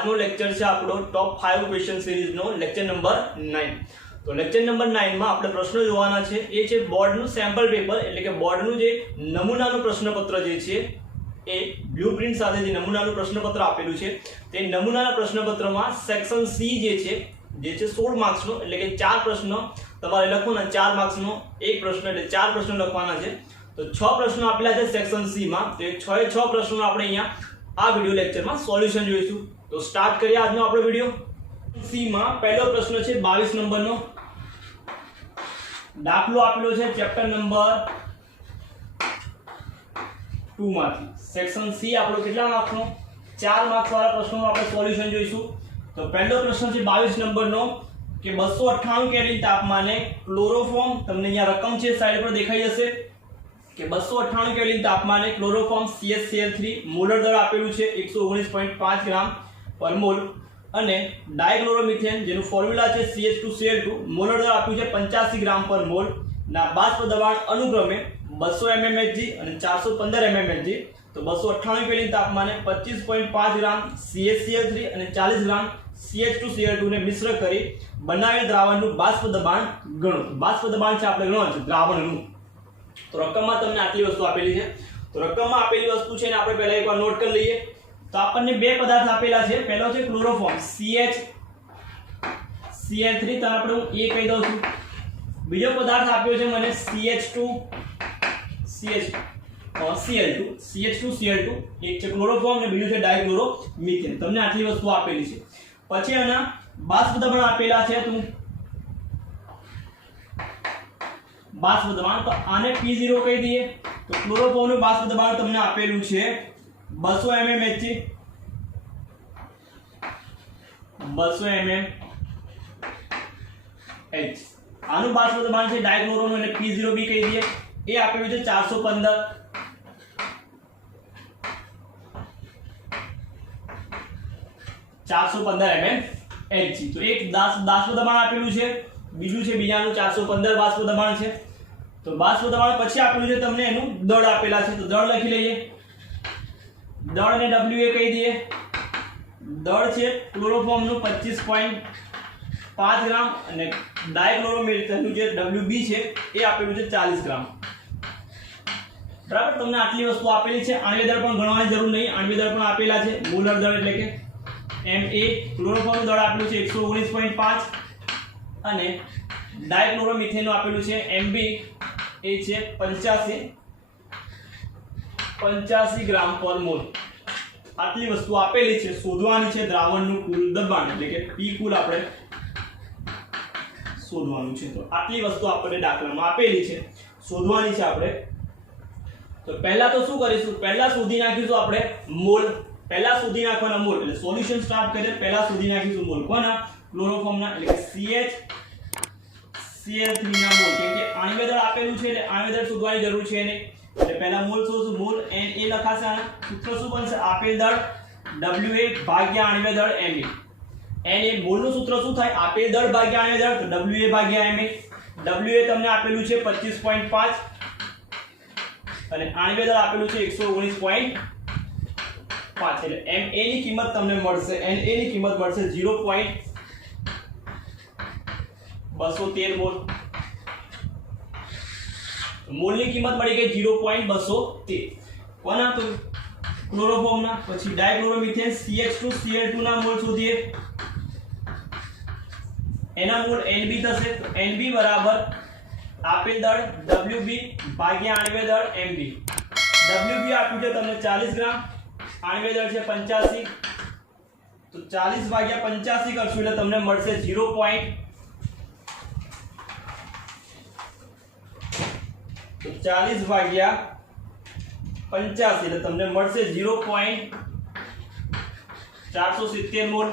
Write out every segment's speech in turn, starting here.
આજનો લેક્ચર છે આપણો ટોપ 5 ક્વેશ્ચન સિરીઝનો લેક્ચર નંબર 9। તો લેક્ચર નંબર 9 માં આપણે પ્રશ્નો જોવાના છે, એ છે બોર્ડનું સેમ્પલ પેપર, એટલે કે બોર્ડનું જે નમૂનાનું પ્રશ્નપત્ર જે છે એ બ્લુપ્રિન્ટ સાથે જે નમૂનાનું પ્રશ્નપત્ર આપેલું છે તે નમૂનાના પ્રશ્નપત્રમાં સેક્શન સી જે છે 16 માર્ક્સનો, એટલે કે 4 પ્રશ્નો તમારે લખવાના, 4 માર્ક્સનો એક પ્રશ્ન, એટલે 4 પ્રશ્નો લખવાના છે। તો 6 પ્રશ્નો આપેલા છે સેક્શન સી માં, તો એ 6 પ્રશ્નો આપણે અહીંયા આ વિડિયો લેક્ચરમાં સોલ્યુશન જોઈશું। તો સ્ટાર્ટ કરીએ આજનો આપણો વિડિયો। સી માં પહેલો પ્રશ્ન છે 22 નંબરનો, દાખલો આપેલો છે ચેપ્ટર નંબર 2 માંથી। સેક્શન સી આપણો કેટલા માર્ક્સનો? 4 માર્ક્સ વાળા પ્રશ્નોનું આપણે સોલ્યુશન જોઈશું। તો પહેલો પ્રશ્ન છે 22 નંબરનો કે 298 કેલ્વિન તાપમાને ક્લોરોફોર્મ, તમને અહીંયા રકમ છે સાઈડ પર દેખાઈ જશે કે 298 કેલ્વિન તાપમાને ક્લોરોફોર્મ CH3 મોલર દળ આપેલું છે 119.5 ગ્રામ પર મોલ, અને ડાયક્લોરોમિથેન જેનું ફોર્મ્યુલા છે CH2Cl2 મોલર દળ આપ્યું છે 85 ગ્રામ પર મોલ ના બાષ્પ દબાણ અનુક્રમે 200 mmHg અને 415 mmHg। તો 298 કેલ્વિન તાપમાને 25.5 ગ્રામ CaCl3 અને 40 ગ્રામ CH2Cl2 ને મિશ્ર કરી બનાવેલ દ્રાવણનું બાષ્પ દબાણ ગણો। બાષ્પ દબાણ છે આપણે ગણવાનું છે દ્રાવણનું। તો રકમમાં તમને આટલી વસ્તુ આપેલી છે, તો રકમમાં આપેલી વસ્તુ છે ને આપણે પહેલા એકવાર નોટ કરી લઈએ। તો આપણને બે પદાર્થ આપેલા છે, પહેલો છે ક્લોરોફોર્મ CH3, તો આપણે હું એ કહી દઉં છું। બીજો પદાર્થ આપ્યો છે મને CH2Cl2, એક છે ક્લોરોફોર્મ અને બીજું છે ડાયક્લોરોમિથેન। તમને આટલી વસ્તુ આપેલી છે। પછી આના બાષ્પ દબાણ આપેલા છે, તો બાષ્પ દબાણ, તો આને P0 કહી દઈએ। તો ક્લોરોફોર્મનું બાષ્પ દબાણ તમને આપેલું છે 200 mmHg, 200 mmHg। આનું બાષ્પ દબાણ છે ડાયક્લોરોનું, એટલે P0B કહી દઈએ। એ આપેલું છે 415 mmHg। તો એક બાષ્પ દબાણ આપેલું છે, બીજું છે બીજાનું 415 બાષ્પ દબાણ છે। તો બાષ્પ દબાણ પછી આપેલું છે તમને એનું દળ આપેલા છે, તો દળ લખી લઈએ। દળને WA કહી દઈએ। દળ છે ક્લોરોફોર્મનું 25.5 ગ્રામ અને ડાયક્લોરોમિથેનનું જે WB છે એ આપેલું છે 40 ગ્રામ। બરાબર, તમને આટલી વસ્તુ આપેલી છે। આણ્વિક દળ પણ ગણવાની જરૂર નહીં, આણ્વિક દળ પણ આપેલા છે। મોલર દળ એટલે કે Ma, ક્લોરોફોર્મનું દળ આપેલું છે 119.5 અને ડાયક્લોરોમિથેનનું આપેલું છે Mb, એ છે 85 ગ્રામ પર મોલ। આટલી વસ્તુ આપેલી છે, શોધવાની છે દ્રાવણનું કુલ દબાણ, એટલે કે P કુલ આપણે શોધવાનું છે। તો આટલી વસ્તુ આપણે દાખલામાં આપેલી છે, શોધવાની છે આપણે। તો પહેલા તો શું કરીશું, પહેલા શોધી નાખીશું આપણે મોલ। પહેલા શોધી નાખવાના મોલ, એટલે સોલ્યુશન સ્ટાર્ટ કરીએ પહેલા શોધી નાખીશું મોલ કોના? ક્લોરોફોર્મના, એટલે કે CH3 ના મોલ। કેમ કે આણ્વિક દળ આપેલું છે એટલે આણ્વિક દળ શોધવાની જરૂર છે ને, એટલે પહેલા મોલ શોધશું। મોલ Na લખાશે, આના સૂત્ર શું બનશે? આપેલ દળ WA ભાગ્યા આણ્વિક દળ Ma। Na મોલનું સૂત્ર શું થાય? આપેલ દળ ભાગ્યા આણ્વિક દળ, તો WA ભાગ્યા Ma। WA તમને આપેલું છે 25.5 અને આણ્વિક દળ આપેલું છે 119.5, એટલે Ma ની કિંમત તમને મળશે, Na ની કિંમત મળશે 0.213 મોલ। મોલની કિંમત મળી ગઈ 0.213 કોના? તો ક્લોરોફોર્મના। પછી ડાયક્લોરોમિથેન CH2Cl2 ના મોલ શોધીએ। એના મોલ Nb થશે, તો Nb બરાબર આપેલ દળ WB ભાગ્યા આણ્વિક દળ Mb। WB આપ્યું છે તમને 40 ગ્રામ, આણ્વિક દળ છે 85, તો 40 ભાગ્યા 85 કરશું એટલે તમને મળશે 0.85 તો 40 ભાગ્યા 85 એટલે તમને મળશે 0.470 મોલ।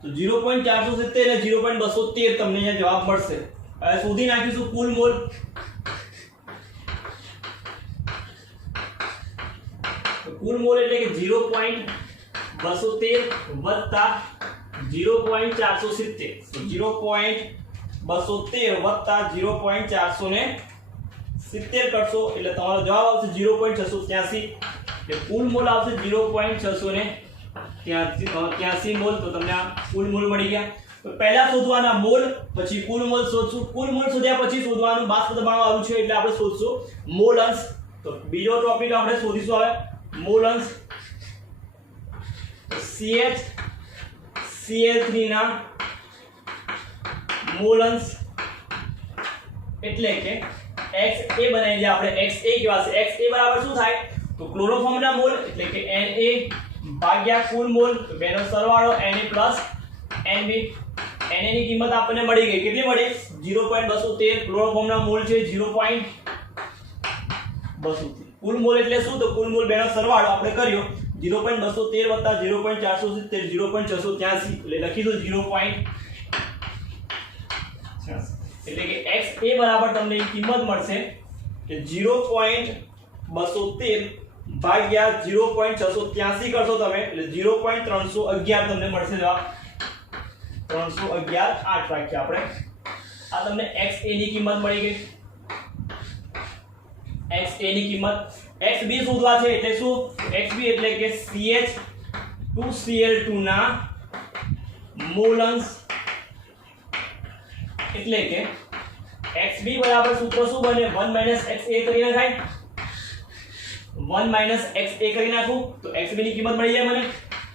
તો 0.470 અને 0.213 તમને અહીંયા જવાબ મળશે। હવે શોધી નાખીશું કુલ મોલ। તો કુલ મોલ એટલે કે 0.213 વત્તા 0.470, તો 0.213 વત્તા 0.470 કરશો એટલે તમારો જવાબ આવશે 0.683, એટલે કુલ મોલ આવશે 0.683। 83 મોલ, તો તમને આ કુલ મોલ મળી ગયા. તો પહેલા શોધવાના મોલ, પછી કુલ મોલ શોધશું. કુલ મોલ શોધ્યા પછી શોધવાનું બાષ્પ દબાણ વાળું છે એટલે આપણે શોધશું મોલ અંશ. તો બીજો ટોપિક આપણે શોધીશું હવે મોલ અંશ. CH Cl3 ના મોલ અંશ એટલે કે XA બનાવી દે આપણે. XA કેવા છે? XA બરાબર શું થાય? તો ક્લોરોફોર્મ ના મોલ એટલે કે Na ભાગ્યા કુલ મોલ, તો બેનો સરવાળો Na NB. Na ની કિંમત આપણને મળી ગઈ. કેટલી મળી? 0.213. ક્લોરોફોર્મ ના મોલ છે 0.213. કુલ મોલ એટલે શું? તો કુલ મોલ બેનો સરવાળો આપણે કર્યો 0.213 + 0.470 0.683 એટલે લખીશું 0.86 એટલે કે XA બરાબર તમને કિંમત મળશે કે 0.213 ભાગ્યા 0.683 કરશો તમે એટલે 0.311 તમને મળશે જવાબ. 311 8 રાખીએ આપણે. આ તમને XA ની કિંમત મળી ગઈ. XA ની કિંમત. XB શોધવા છે એટલે શું? XB એટલે કે CH2Cl2 ના મોલ અંશ એટલે કે XB બરાબર સૂત્ર શું બને? 1 - XA કરી નાખાય. 1 - XA કરી નાખું તો XB ની કિંમત મળી જાય મને.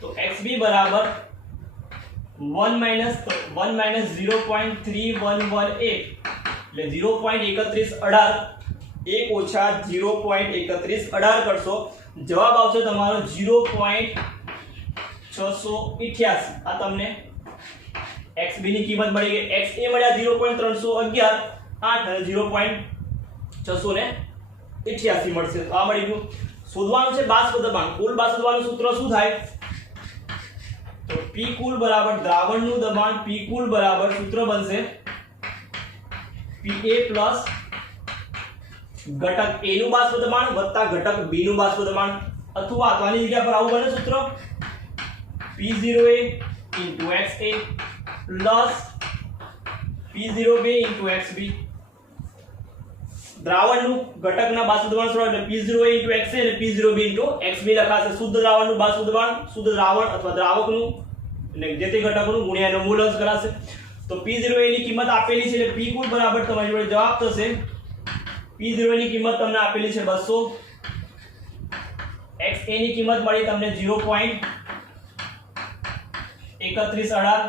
તો XB બરાબર 1 - 0.3118 એટલે 0.3118 1 ઓછા 0.3118 કરશો જવાબ આવશે તમારો 0.688. આ તમને XB ની કિંમત મળી ગઈ. XA મળ્યા 0.311 8 અને 0.688 મળશે. તો આ મળી ગયું. શોધવાનું છે બાષ્પ દબાણ. કુલ બાષ્પ દબાણનું સૂત્ર શું થાય? તો P કુલ બરાબર દ્રાવણનું દબાણ. P કુલ બરાબર સૂત્ર બનશે Pa પ્લસ ઘટક A નું બાષ્પ દબાણ વત્તા ઘટક B નું બાષ્પ દબાણ, અથવા તો આની જગ્યા પર આવું બને સૂત્ર P0A * XA plus P0B * XB. દ્રાવણનું ઘટકના બાષ્પ દબાણ સરળ એટલે P0A * XA અને P0B * XB લખાશે. શુદ્ધ દ્રાવણનું બાષ્પ દબાણ શુદ્ધ દ્રાવણ અથવા દ્રાવકનું અને જે તે ઘટકનું ગુણ્યા એનો મૂલ અંશ કરાશે. તો P0A ની કિંમત આપેલી છે એટલે P કુલ બરાબર તમારી જોડે જવાબ થશે P0 ની કિંમત તમને આપેલી છે 200. XA ની કિંમત મળી તમને 0.3118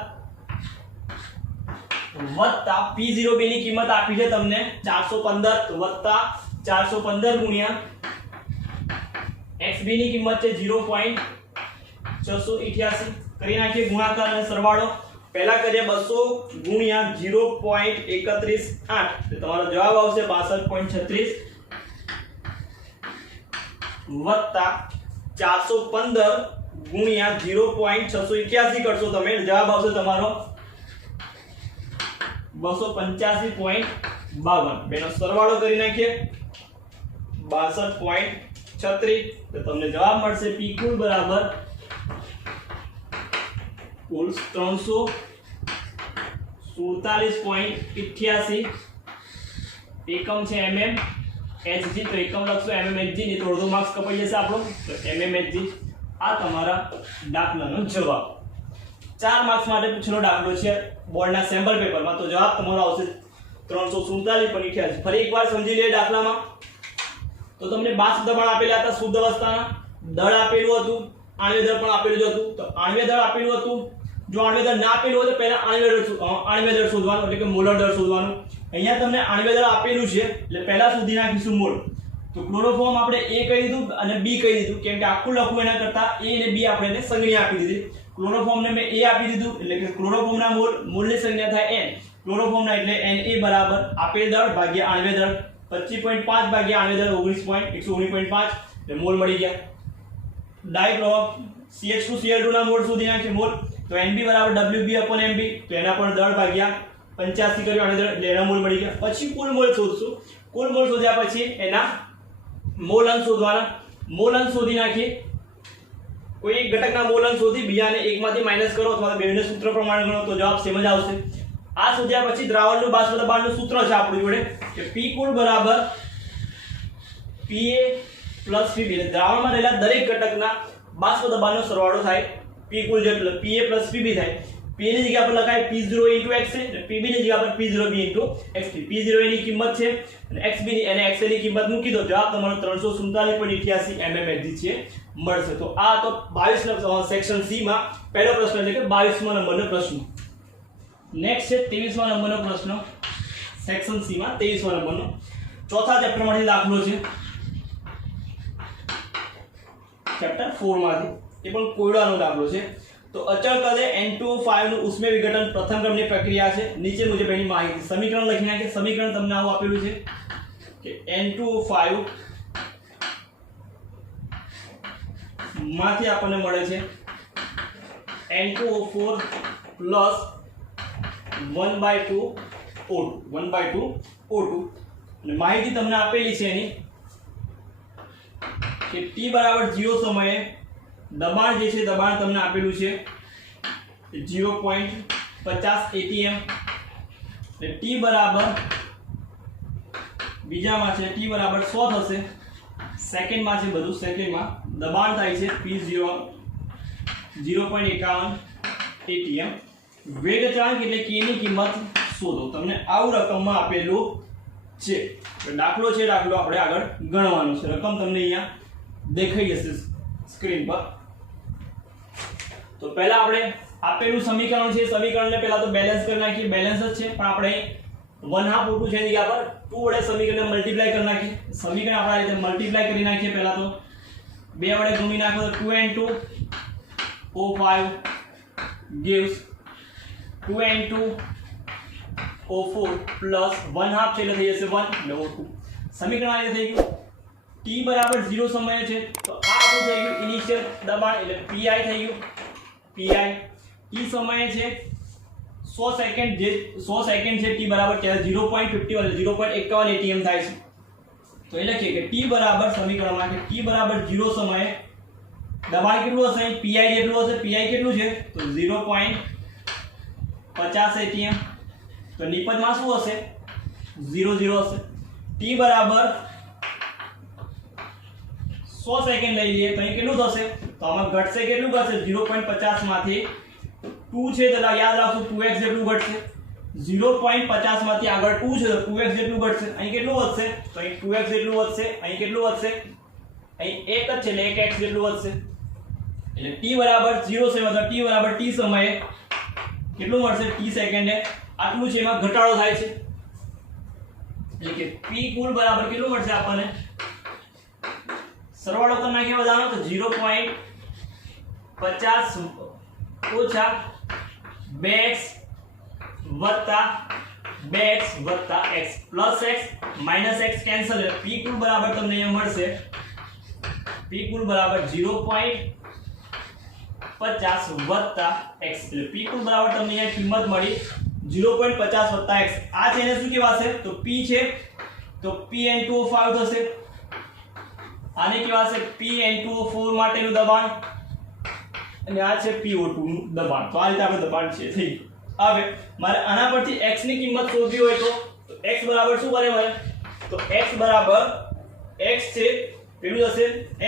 વત્તા P0B ની કિંમત આપી છે તમને 415 વત્તા 415 ગુણ્યા XB ની કિંમત છે 0.688 કરી નાખીએ ગુણાકાર અને સરવાળો. પહેલા કરીએ 200 ગુણ્યા 0.318 તો તમારો જવાબ આવશે 62.36 વત્તા 415 ગુણ્યા 0.688 કરશો તમે જવાબ આવશે તમારો 285.52. બેનો સરવાળો કરી નાખીએ 62.36 તો તમને જવાબ મળશે P કુલ બરાબર કુલ 347.88. એકમ છે mm hg તો એકમ લખશો mm hg ની તો અડધો માર્ક્સ કપાઈ જશે આપણો. તો mm hg આ તમારા દાખલાનો જવાબ. 4 માર્ક્સ માટે પૂછેલો દાખલો છે બોર્ડના સેમ્પલ પેપરમાં. તો જવાબ તમારો આવશે 347.88. ફરી એકવાર સમજી લઈએ દાખલામાં. તો તમને બાષ્પ દબાણ આપેલા હતા શુદ્ધ અવસ્થાના, દળ આપેલું હતું, આણ્વિય દળ પણ આપેલું જ હતું. તો આણ્વિય દળ આપેલું હતું, જો આણ્વિય દળ ના આપેલું હોય તો પહેલા આણ્વિય દળ શોધવાનું એટલે કે મોલર દળ શોધવાનું. અહીંયા તમને આણ્વિય દળ આપેલું છે એટલે પહેલા શોધી નાખીશું મોલ. તો ક્લોરોફોર્મ આપણે A કહી દીધું અને B કહી દીધું કેમ કે આખું લખવું એના કરતા A અને B આપણે એને સંજ્ઞા આપી દીધી. ક્લોરોફોર્મને મેં A આપી દીધું એટલે કે ક્લોરોફોર્મના મોલની સંજ્ઞા થાય N. ક્લોરોફોર્મના એટલે Na બરાબર આપેલ દળ ભાગ્યા આણ્વિય દળ 25.5 ભાગ્યા આણ્વિય દળ 119.5 એટલે મોલ મળી ગયા. ડાયક્લોરો CH2Cl2 ના મોલ શોધી નાખીએ મોલ. તો NB બરાબર WB/MB તો એના પણ દળ ભાગ્યા 85 કર્યો આણ્વિય દળ એટલે એના મોલ મળી ગયા. પછી કુલ મોલ શોધશું. કુલ મોલ શોધ્યા પછી એના મોલ અંશ શોધવાના. મોલ અંશ શોધી નાખીએ. કોઈ એક ઘટકના મોલ અંશ શોધી બીજાને એકમાંથી માઈનસ કરો અથવા બેને સૂત્ર પ્રમાણે ગણો તો જવાબ સેમ જ આવશે. આ શોધ્યા પછી દ્રાવણનું બાષ્પ દબાણનું સૂત્ર છે આપણી જોડે કે P કુલ બરાબર Pa પ્લસ Pb. દ્રાવણમાં રહેલા દરેક ઘટકના બાષ્પ દબાણનો સરવાળો થાય p કુલ જેટલો pa + pb થાય. p ની જગ્યા પર લખાય p0 * x અને pb ની જગ્યા પર p0b * x. p0 ની કિંમત છે અને xb ની અને xa ની કિંમત મૂકી દો. જવાબ તમારો 347.88 mm છે મળશે. તો આ તો 22 નંબર સેક્શન સી માં પહેલો પ્રશ્ન એટલે કે 22મા નંબરનો પ્રશ્ન. નેક્સ્ટ છે 23મા નંબરનો પ્રશ્ન. સેક્શન સી માં 23મા નંબરનો ચોથા ચેપ્ટર માંથી દાખલો છે. ચેપ્ટર 4 માંથી એ પણ કોયડાનો દાખલો છે. તો અચળ કદે N2O5 નું ઉષ્મીય વિઘટન પ્રથમ ક્રમની પ્રક્રિયા છે. નીચે મુજબ એની માહિતી સમીકરણ લખી નાખીએ. સમીકરણ તમને આવું આપેલું છે કે N2O5 માંથી આપણને મળે છે N2O4 પ્લસ 1/2 O2 અને માહિતી તમને આપેલી છે એની કે t બરાબર 0 સમયે દબાણ જે છે દબાણ તમને આપેલું છે 0.50 atm અને t બરાબર બીજામાં છે t બરાબર 100 થશે. સેકન્ડમાં છે બધું સેકન્ડમાં દબાણ થાય છે p0 0.51 atm. વેગ અચળાંક એટલે k ની કિંમત શોધો. તમને આવું રકમમાં આપેલું છે. દાખલો છે, દાખલો આપણે આગળ ગણવાનો છે. રકમ તમને અહીંયા દેખાઈ જશે સ્ક્રીન પર. તો પહેલા આપણે આપેલું સમીકરણ છે, સમીકરણને પહેલા તો બેલેન્સ કરી નાખીએ. બેલેન્સ જ છે પણ આપણે 1/2 O2 છે જગ્યા પર 2 વડે સમીકરણને મલ્ટીપ્લાય કરી નાખીએ. સમીકરણ આપણે આ રીતે મલ્ટીપ્લાય કરી નાખીએ. પહેલા તો 2 વડે ગુણી નાખો તો 2N2O5 gives 2N2O4 plus 1/2 છે એટલે થઈ જશે 1 એટલે O2. સમીકરણ આ રીતે થઈ ગયું. t બરાબર 0 સમયે છે તો આ આપણું થઈ ગયું ઇનિશિયલ દબાણ એટલે pi થઈ ગયું. pi t સમયે છે 100 સેકન્ડ જે 100 સેકન્ડ છે t બરાબર 0.51 atm થાય છે. તો એ લખીએ કે t બરાબર સમીકરણમાં કે t બરાબર 0 સમયે દબાણ કેટલું હશે? pi જેટલું હશે. pi કેટલું છે? તો 0.50 atm. તો નિપજમાં શું હશે? 0 હશે. t બરાબર 100 સેકન્ડ લઈ લઈએ તો અહીં કેટલું થશે? તો આમાં ઘટશે કેટલું ઘટશે? 0.50 માંથી 2 છે તો યાદ રાખો 2x જેટલું ઘટશે. 0.50 માંથી આગળ 2 છે તો 2x જેટલું ઘટશે. અહીં કેટલું વધશે? તો અહીં 2x જેટલું વધશે. અહીં કેટલું વધશે? અહીં 1 જ છે એટલે 1x જેટલું વધશે. એટલે t બરાબર 0 છે મતલબ t બરાબર t સમયે કેટલું મળશે? t સેકન્ડે આટલું છે એમાં ઘટાડો થાય છે. એટલે કે p કુલ બરાબર કેટલું મળશે આપણને? સરવાળો કરી નાખીએ બધાનો તો 0.50 ઓછા 2x વત્તા 2x વત્તા x plus x minus x cancel એટલે p કુલ બરાબર તમને અહીંયા મળશે p કુલ બરાબર 0.50 વત્તા x એટલે p કુલ બરાબર તમને અહીંયા કિંમત મળી 0.50 વત્તા x. આ છે એને શું કહેવાશે? તો p છે તો pN2O5 થશે. આને કહેવાશે pN2O4 માટેનું દબાણ અને આ છે PO2 નું દબાણ. તો આ રીતે આપણે દબાણ છે થઈ ગયું. હવે મારે આના પરથી x ની કિંમત શોધવી હોય તો x બરાબર શું બને મારે? તો x બરાબર x છે પેલું હશે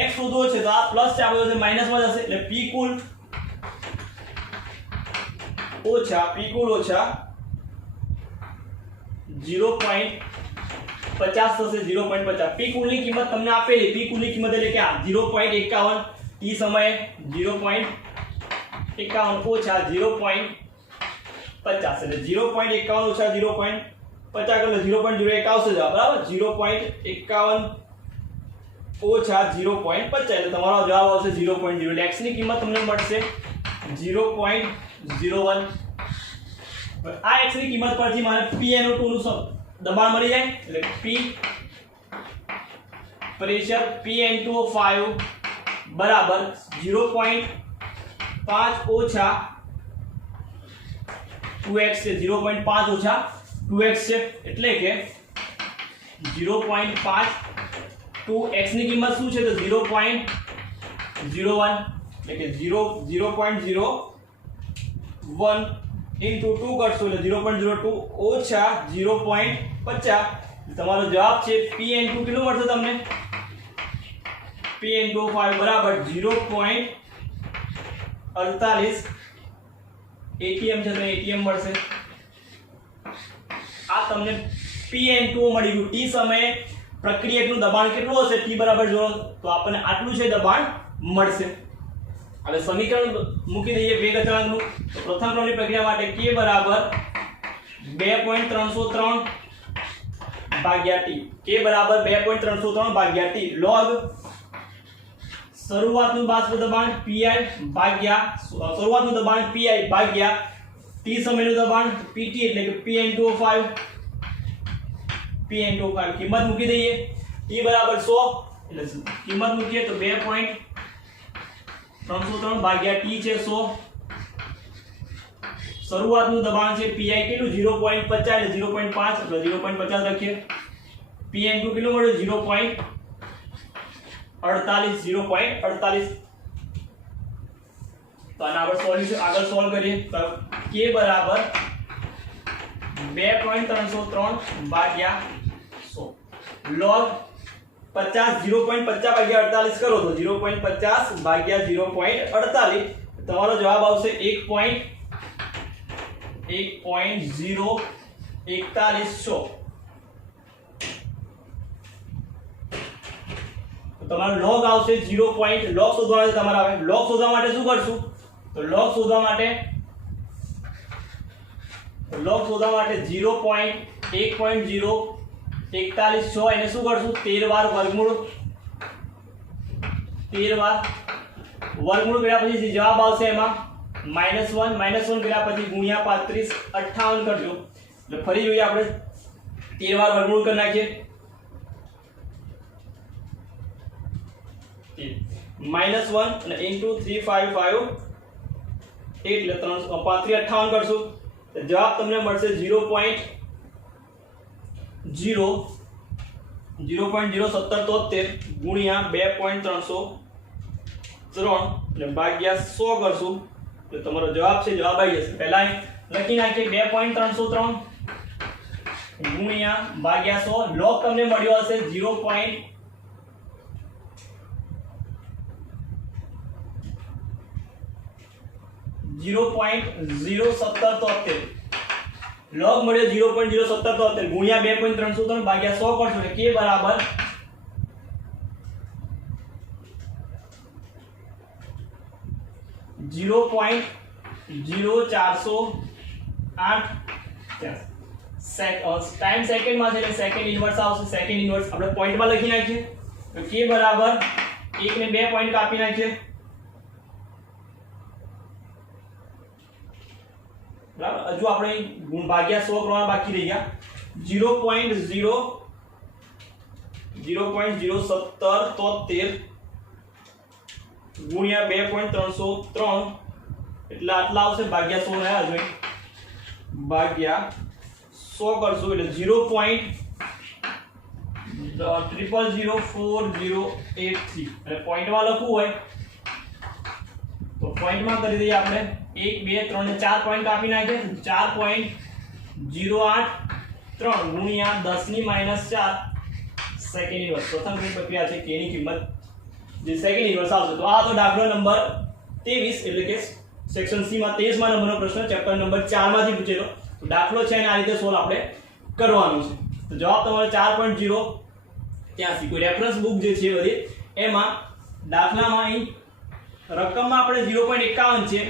x શોધવો છે તો આ પ્લસ છે આ બધું માઈનસમાં જશે એટલે p કુલ ઓછા 0.50 થશે. 0.50 p કુલ ની કિંમત તમને આપેલી. p કુલ ની કિંમત એટલે કે આ 0.51 t સમયે 0.51 ઓછા 0.50 એટલે 0.51 ઓછા 0.50 એટલે 0.01 આવશે જવાબ બરાબર. 0.51 ઓછા 0.50 એટલે તમારો જવાબ આવશે 0.0 એટલે x ની કિંમત તમને મળશે 0.01. આ x ની કિંમત પરથી મારે pNO2 નું દબાણ મળી જાય એટલે p પ્રેશર pN2O5 બરાબર 0.5 ઓછા 2x છે. 0.5 ઓછા 2x છે એટલે કે 0.5 2x ની કિંમત શું છે? તો 0.01 એટલે કે 0.01 into 2 કરશો એટલે 0.02 ઓછા 0.50 તમારો જવાબ છે pN2 કેટલું મળશે તમને? pN2O5 બરાબર 0.50 48 એટીએમ છે તો એટીએમ મળશે। આ તમને Pn2 મળી ગયું। t સમયે પ્રક્રિયકનું દબાણ કેટલું હશે t બરાબર જો તો આપણને આટલું છે દબાણ મળશે। હવે સમીકરણ મૂકી દઈએ વેગ અચળાંકનું। તો પ્રથમ ક્રમની પ્રક્રિયા માટે k બરાબર 2.303 ભાગ્યા t, k બરાબર 2.303 ભાગ્યા t log શરૂઆતનું બાષ્પ દબાણ pi ભાગ્યા શરૂઆતનું દબાણ pi ભાગ્યા t સમયનું દબાણ pt એટલે કે Pn205 કિંમત મૂકી દઈએ। t બરાબર 100 એટલે કિંમત મૂકીએ તો 2.303 ભાગ્યા t છે 100। શરૂઆતનું દબાણ છે pi કેટલું 0.50 એટલે 0.5 એટલે 0.50 રાખીએ। Pn2 કેટલું મળ્યું 0.48 તો આના આપણે સોલ્યુશન આગળ સોલ્વ કરીએ તો k બરાબર 2.303 ભાગ્યા 100 log 50 0.50 ભાગ્યા 48 કરો તો 0.50 ભાગ્યા 0.48 તમારો જવાબ આવશે 1.041 તો તમારો log આવશે 0. log શોધવાનો છે તમારે। હવે log શોધવા માટે શું કરશું તો log શોધવા માટે 0.1.041 એને શું કરશું 13 વાર વર્ગમૂળ કર્યા પછી જવાબ આવશે એમાં -1 કર્યા પછી ગુણ્યા 35 58 કરજો એટલે ફરી જોઈએ આપણે 13 વાર વર્ગમૂળ કરી નાખીએ -1 અને into 355 એટલે 3558 કરશું તો જવાબ તમને મળશે 0.01773 ગુણ્યા 2.303 એટલે ભાગ્યા 100 કરશું તો તમારો જવાબ છે જવાબ આવી જશે। પહેલા લખી નાખીએ 2.303 ગુણ્યા ભાગ્યા 100 log તમને મળ્યો હશે 0.01773 log મળ્યો 0.01773 ગુણ્યા 2.303 ભાગ્યા 100 કરશો એટલે k બરાબર 0.0408 ટાઈમ સેકન્ડમાં છે એટલે સેકન્ડ ઇન્વર્સ આવશે। સેકન્ડ ઇન્વર્સ આપણે પોઈન્ટમાં લખી નાખીએ તો k બરાબર 1 ને 2 પોઈન્ટ કાપી નાખીએ બરાબર। હજુ આપણે ભાગ્યા 100 પ્રમાણે બાકી રહી ગયા 0.01773 ગુણ્યા 2.303 એટલે આટલા આવશે ભાગ્યા 100 રહ્યા હજુ ભાગ્યા 100 કરશું એટલે 0.004083 અને પોઈન્ટમાં લખવું હોય તો પોઈન્ટમાં કરી દઈએ આપણે 1 2 3 ને 4 પોઈન્ટ કાપી નાખીએ 4.083 ગુણ્યા 10 ની -4 સેકન્ડ ઇન્વર્સ પ્રથમ પ્રક્રિયા છે k ની કિંમત જે સેકન્ડ ઇન્વર્સ આવશે। તો આ તો દાખલો નંબર 23 એટલે કે સેક્શન સી માં 23 માં નંબરનો પ્રશ્ન ચેપ્ટર નંબર 4 માંથી પૂછેલો। તો દાખલો છે અને આ રીતે સોલ્વ આપણે કરવાનું છે। તો જવાબ તમારો 4.083 કોઈ રેફરન્સ બુક જે છે બધી એમાં દાખલામાં અહીં રકમમાં આપણે 0.51 છે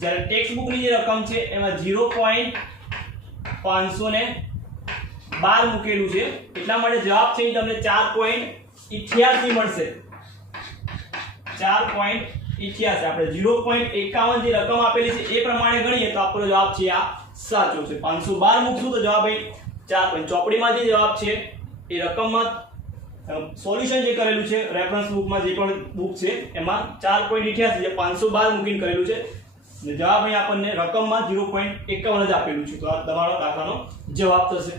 જ્યારે ટેક્સ્ટ બુકની જે રકમ છે એમાં 0.512 મૂકેલું છે એટલા માટે જવાબ છે તમને 4.88 મળશે। 4.88 આપણે 0.51 જે રકમ આપેલી છે એ પ્રમાણે ગણીએ તો આપણો જવાબ છે આ સાચો છે। 512 મૂકશું તો જવાબ અહીં 4. ચોપડીમાં જે જવાબ છે એ રકમમાં સોલ્યુશન જે કરેલું છે રેફરન્સ બુકમાં જે પણ બુક છે એમાં 4.88 જે 512 મૂકીને કરેલું છે અને જવાબ અહીં આપણને રકમમાં 0.51 જ આપેલું છે। તો આ તમારો દાખલાનો જવાબ થશે।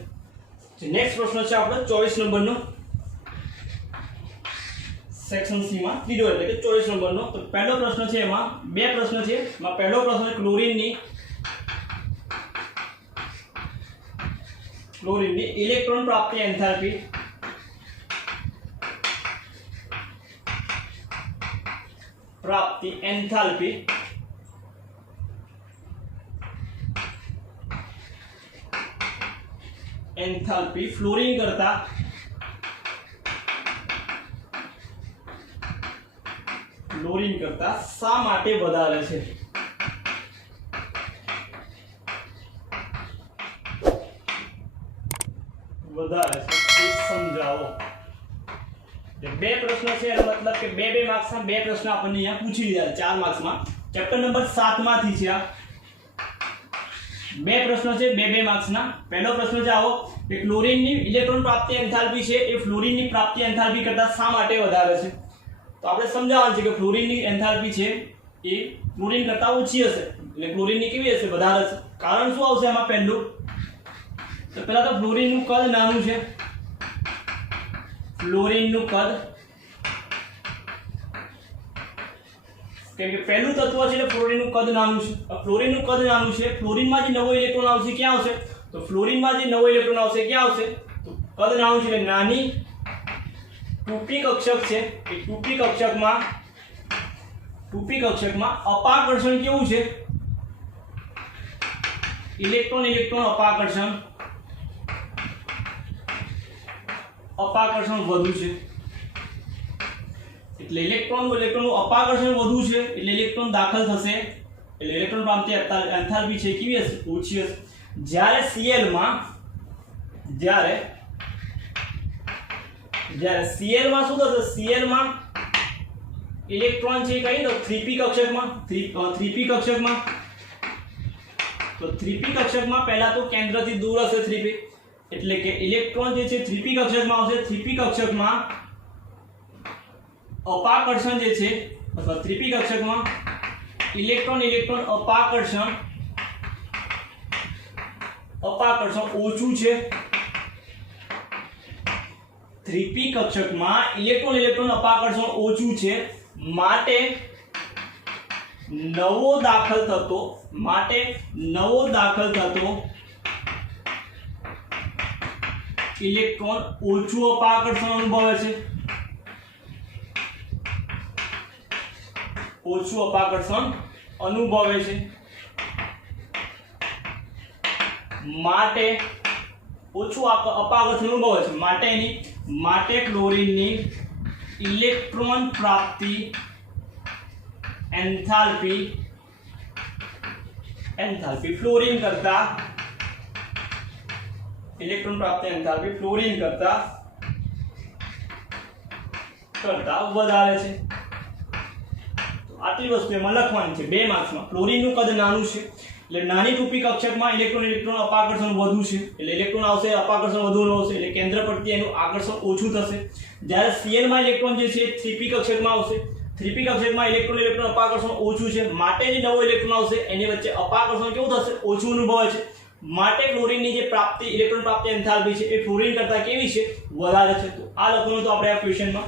નેક્સ્ટ પ્રશ્ન છે આપણો 24 નંબરનો સેક્શન સી માં ત્રીજો એટલે કે 24 નંબરનો। તો પહેલો પ્રશ્ન છે એમાં બે પ્રશ્ન છે એમાં પહેલો પ્રશ્ન ક્લોરીનની ઇલેક્ટ્રોન પ્રાપ્તિ એન્થાલ્પી એન્થાલ્પી ફ્લોરીન કરતા શા માટે વધારે છે? વધારે છે એ સમજાવો. બે પ્રશ્ન છે એનો મતલબ કે બે માર્ક્સના બે પ્રશ્ન આપણને અહીંયા પૂછી લીધા 4 માર્ક્સમાં. ચેપ્ટર નંબર 7 માંથી છે આ બે પ્રશ્નો છે બે માર્ક્સના. પહેલો પ્રશ્ન છે આવો કે ક્લોરીનની ઇલેક્ટ્રોન પ્રાપ્તિ એન્થાલ્પી છે એ ફ્લોરીનની પ્રાપ્તિ એન્થાલ્પી કરતા શા માટે વધારે છે? તો આપણે સમજાવવાનું છે કે ફ્લોરીનની એન્થાલ્પી છે એ ક્લોરીન કરતા ઓછી હશે, એટલે ક્લોરીનની કેવી હશે? વધારે હશે. કારણ શું આવશે એમાં? પહેલું તો પહેલા તો ફ્લોરીનનું કદ નાનું છે. ફ્લોરીનનું કદ, કેમ કે પહેલું તત્વ છે એટલે ફ્લોરીનનું કદ નાનું છે. ફ્લોરીનનું કદ નાનું છે, ફ્લોરીનમાં જે નવો ઇલેક્ટ્રોન આવશે ક્યાં આવશે? તો ફ્લોરીનમાં જે નવો ઇલેક્ટ્રોન આવશે ક્યાં આવશે? તો કદ નાનું છે એટલે નાની 2p કક્ષક છે. એ 2p કક્ષકમાં અપાકર્ષણ કેવું છે? ઇલેક્ટ્રોન અપાકર્ષણ વધુ છે. એટલે ઇલેક્ટ્રોનનું અપાકર્ષણ વધુ છે એટલે ઇલેક્ટ્રોન દાખલ થશે, એટલે ઇલેક્ટ્રોન પ્રાપ્તિ એન્થાલ્પી છે કેવી હશે? ઓછી હશે. જ્યારે Cl માં શું થશે? Cl માં ઇલેક્ટ્રોન છે કઈ? તો 3p કક્ષકમાં. તો 3p કક્ષકમાં પહેલા તો કેન્દ્રથી દૂર હશે 3p, એટલે કે ઇલેક્ટ્રોન જે છે 3p કક્ષકમાં આવશે. 3p કક્ષકમાં અપાકર્ષણ જે છે અથવા 3p કક્ષકમાં ઇલેક્ટ્રોન અપાકર્ષણ ઓછું છે. 3p કક્ષકમાં ઇલેક્ટ્રોન અપાકર્ષણ ઓછું છે, માટે નવો દાખલ થતો ઇલેક્ટ્રોન ઓછું અપાકર્ષણ અનુભવે છે. માટે ક્લોરીનની ઇલેક્ટ્રોન પ્રાપ્તિ એન્થાલ્પી ફ્લોરીન કરતા વધારે છે. તો આટલી વસ્તુ એમાં લખવાની છે 2 માર્ક્સમાં. ફ્લોરીનનું કદ નાનું છે એટલે નાની 2p કક્ષકમાં ઇલેક્ટ્રોન અપાકર્ષણ વધુ છે, એટલે ઇલેક્ટ્રોન આવશે, અપાકર્ષણ વધુ આવશે, એટલે કેન્દ્ર પરથી એનું આકર્ષણ ઓછું થશે. જ્યારે Cl માં ઇલેક્ટ્રોન જે છે 3p કક્ષકમાં આવશે. 3p કક્ષકમાં ઇલેક્ટ્રોન અપાકર્ષણ ઓછું છે, માટે જે નવો ઇલેક્ટ્રોન આવશે એની વચ્ચે અપાકર્ષણ કેવું થશે? ઓછું અનુભવાય છે. માટે ક્લોરીનની જે ઇલેક્ટ્રોન પ્રાપ્તિ એન્થાલ્પી છે એ ફ્લોરીન કરતા કેવી છે? વધારે છે. તો આ લખવાનું તો આપણે આ ક્વેશ્ચનમાં.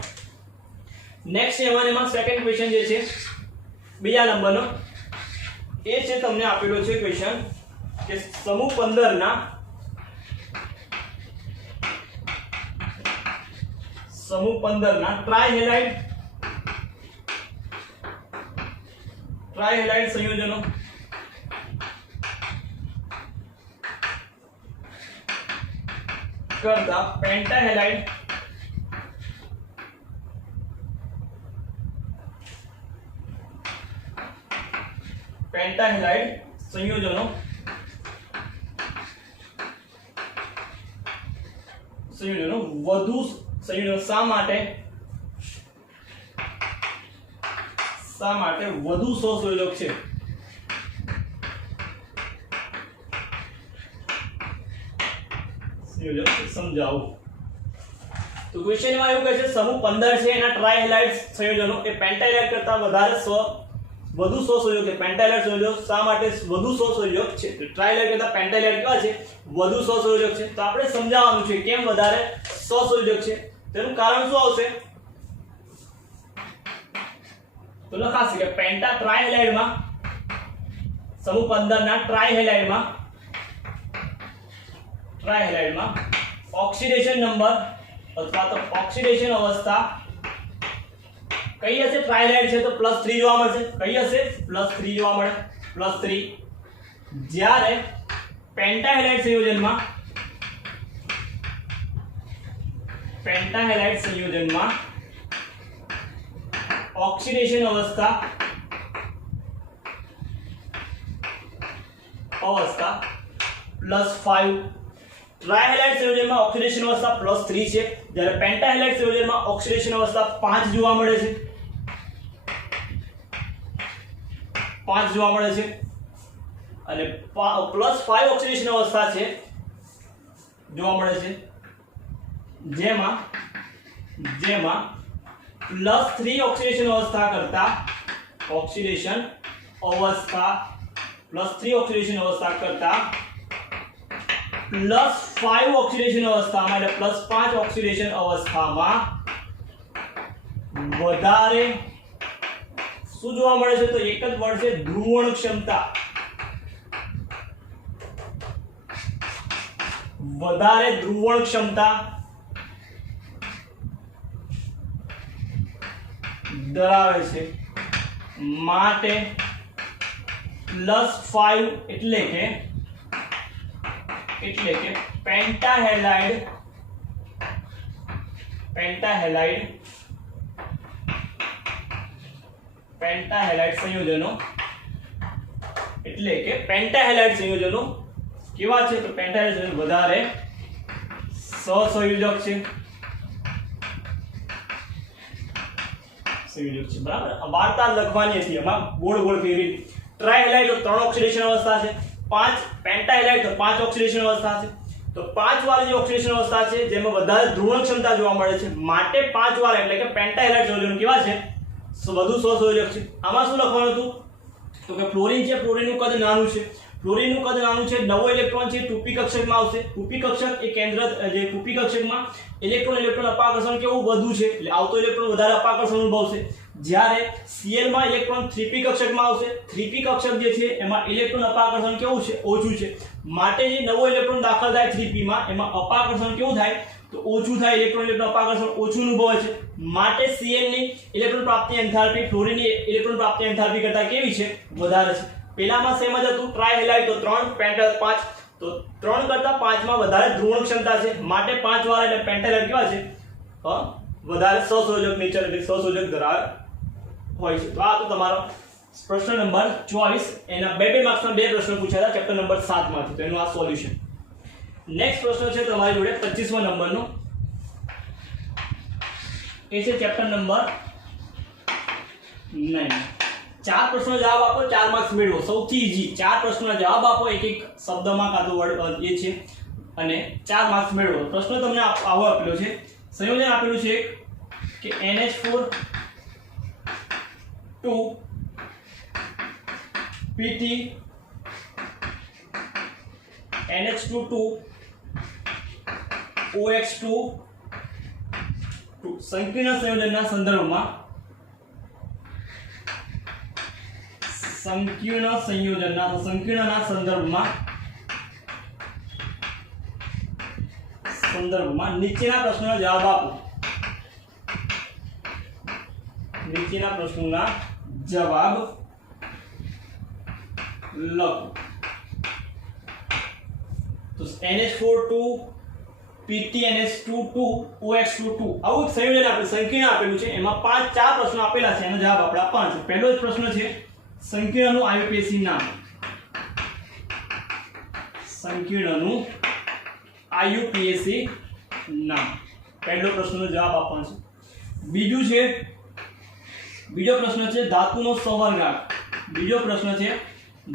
નેક્સ્ટ એમાં સેકન્ડ ક્વેશ્ચન જે છે બીજા નંબરનો એ છે, તમને આપેલો છે ક્વેશ્ચન કે સમૂહ 15 ના ટ્રાયહેલાઇડ સંયોજનો કરતા પેન્ટાહેલાઇડ સંયોજનો વધુ શા માટે વધુ સહસંયોજક છે? સમજાવો. તો ક્વેશ્ચન માં એવું કહે છે સમૂહ 15 છે એના ટ્રાયહેલાઇડ સંયોજનો એ પેન્ટાહેલાઇડ કરતા વધુ સહસંયોજક છે. પેન્ટાહેલાઇડ સંયોજક શા માટે વધુ સહસંયોજક છે? તો ટ્રાયહેલાઇડ કરતા પેન્ટાહેલાઇડ કેવા છે? વધુ સહસંયોજક છે. તો આપણે સમજાવવાનું છે કેમ વધારે સહસંયોજક છે. તેનું કારણ શું આવશે? તો લખાશે કે પેન્ટા ટ્રાયહેલાઇડમાં સમૂહ 15 ના ટ્રાયહેલાઇડમાં ઓક્સિડેશન નંબર અથવા તો ઓક્સિડેશન અવસ્થા કઈ હશે? ટ્રાયહેલાઇડ છે તો +3 જોવા મળશે. કઈ હશે? +3 જોવા મળે. +3. જ્યારે પેન્ટાહેલાઇડ સંયોજનમાં પેન્ટાહેલાઇડ સંયોજનમાં ઓક્સિડેશન અવસ્થા +5, ટ્રાયહેલાઇડ સંયોજનમાં ઓક્સિડેશન અવસ્થા +3 છે, જ્યારે પેન્ટાહેલાઇડ સંયોજનમાં ઓક્સિડેશન અવસ્થા 5 જોવા મળે છે, 5 જોવા મળે છે, અને +5 ઓક્સિડેશન અવસ્થા છે જોવા મળે છે, જેમાં +3 ઓક્સિડેશન અવસ્થા કરતા +3 ઓક્સિડેશન અવસ્થા કરતા +5 ઓક્સિડેશન અવસ્થામાં એટલે +5 ઓક્સિડેશન અવસ્થામાં વધારે શું જોવા મળે છે? તો એક જ વર્ડ છે, ધ્રુવણ ક્ષમતા. વધારે ધ્રુવણ ક્ષમતા ધરાવે છે, માટે +5 એટલે કે પેન્ટાહેલાઇડ સંયોજનો એટલે કે પેન્ટાહેલાઇડ સંયોજનો કેવા છે? તો પેન્ટાહેલાઇડ સંયોજનો વધારે સહસંયોજક છે, બરાબર. વાર્તા લખવાની હતી એમાં ગોળ ગોળ ફેરવી. ટ્રાયહેલાઇડ તો 3 ઓક્સિડેશન અવસ્થા છે, 5 પેન્ટાહેલાઇડ તો 5 ઓક્સિડેશન અવસ્થા છે. તો 5 વાળી જે ઓક્સિડેશન અવસ્થા છે જેમાં વધારે ધ્રુવણ ક્ષમતા જોવા મળે છે, માટે 5 વાર એટલે કે પેન્ટાહેલાઇડ સંયોજનો કેવા છે? વધુ સહસંયોજક છે. આમાં શું લખવાનું હતું? તો કે ફ્લોરિન છે, ફ્લોરિનનું કદ નાનું છે, ફ્લોરિનનું કદ નાનું છે, નવો ઇલેક્ટ્રોન છે 2p કક્ષકમાં આવશે. 2p કક્ષક એ કેન્દ્ર જે 2p કક્ષકમાં ઇલેક્ટ્રોન અપાકર્ષણ કેવું વધુ છે, એટલે આવતો ઇલેક્ટ્રોન વધારે અપાકર્ષણ અનુભવશે, જ્યારે Cl માં ઇલેક્ટ્રોન 3p કક્ષકમાં આવશે. 3p કક્ષક જે છે એમાં ઇલેક્ટ્રોન અપાકર્ષણ કેવું છે? ઓછું છે, માટે જે નવો ઇલેક્ટ્રોન દાખલ થાય 3p માં એમાં અપાકર્ષણ કેવું થાય? તો ઓછું થાય, ઇલેક્ટ્રોન અપાકર્ષણ ઓછું અનુભવે છે, માટે Cl ની ઇલેક્ટ્રોન પ્રાપ્તિ એન્થાલ્પી ફ્લોરિનની ઇલેક્ટ્રોન પ્રાપ્તિ એન્થાલ્પી કરતા કેવી છે? વધારે છે. પેલામાં સેમ જ હતું, ટ્રાયહેલાઇડ તો 3, પેન્ટાહેલાઇડ 5, તો 3 કરતા 5 માં વધારે ધ્રુવણ ક્ષમતા છે, માટે 5 વાર એટલે પેન્ટાહેલાઇડ કેવા છે? વધારે સહસંયોજક નેચર એટલે સહસંયોજક ધરાવે હોય છે. તો આ તો તમારો પ્રશ્ન નંબર 24. એના બે માર્ક્સના 2 પ્રશ્નો પૂછાયા ચેપ્ટર નંબર 7 માંથી. તો એનું આ સોલ્યુશન. નેક્સ્ટ પ્રશ્ન છે તમારી જોડે 25મા નંબરનો. એ છે ચેપ્ટર નંબર 9. 4 પ્રશ્નોનો જવાબ આપો, 4 માર્ક્સ મેળવો. સૌથી ઈઝી 4 પ્રશ્નોના જવાબ આપો, એક એક શબ્દમાં કાં તો વર્ડ એ છે, અને 4 માર્ક્સ મેળવો. પ્રશ્ન તમને આવો આપેલો છે, સંયોજન આપેલું છે કે NH4 2 PT NH2 2 OX2 2 સંકીર્ણ સંયોજનના સંદર્ભમાં સંકીર્ણના સંદર્ભમાં નીચેના પ્રશ્નોના જવાબ આપો. નીચેના પ્રશ્નોના જવાબ લખો. તો NH4 2 PT NH2 2 OX2 2 આવું સંયોજન આપણે સંકીર્ણ આપેલું છે, એમાં 4 પ્રશ્નો આપેલા છે, એનો જવાબ આપણે આપવાનો છે. પહેલો જ પ્રશ્ન છે, સંકીર્ણનું IUPAC નામ. સંકીર્ણનું IUPAC નામ, પહેલો પ્રશ્નનો જવાબ આપવાનો છે. બીજો પ્રશ્ન છે ધાતુનો સંવર્ગાંક. બીજો પ્રશ્ન છે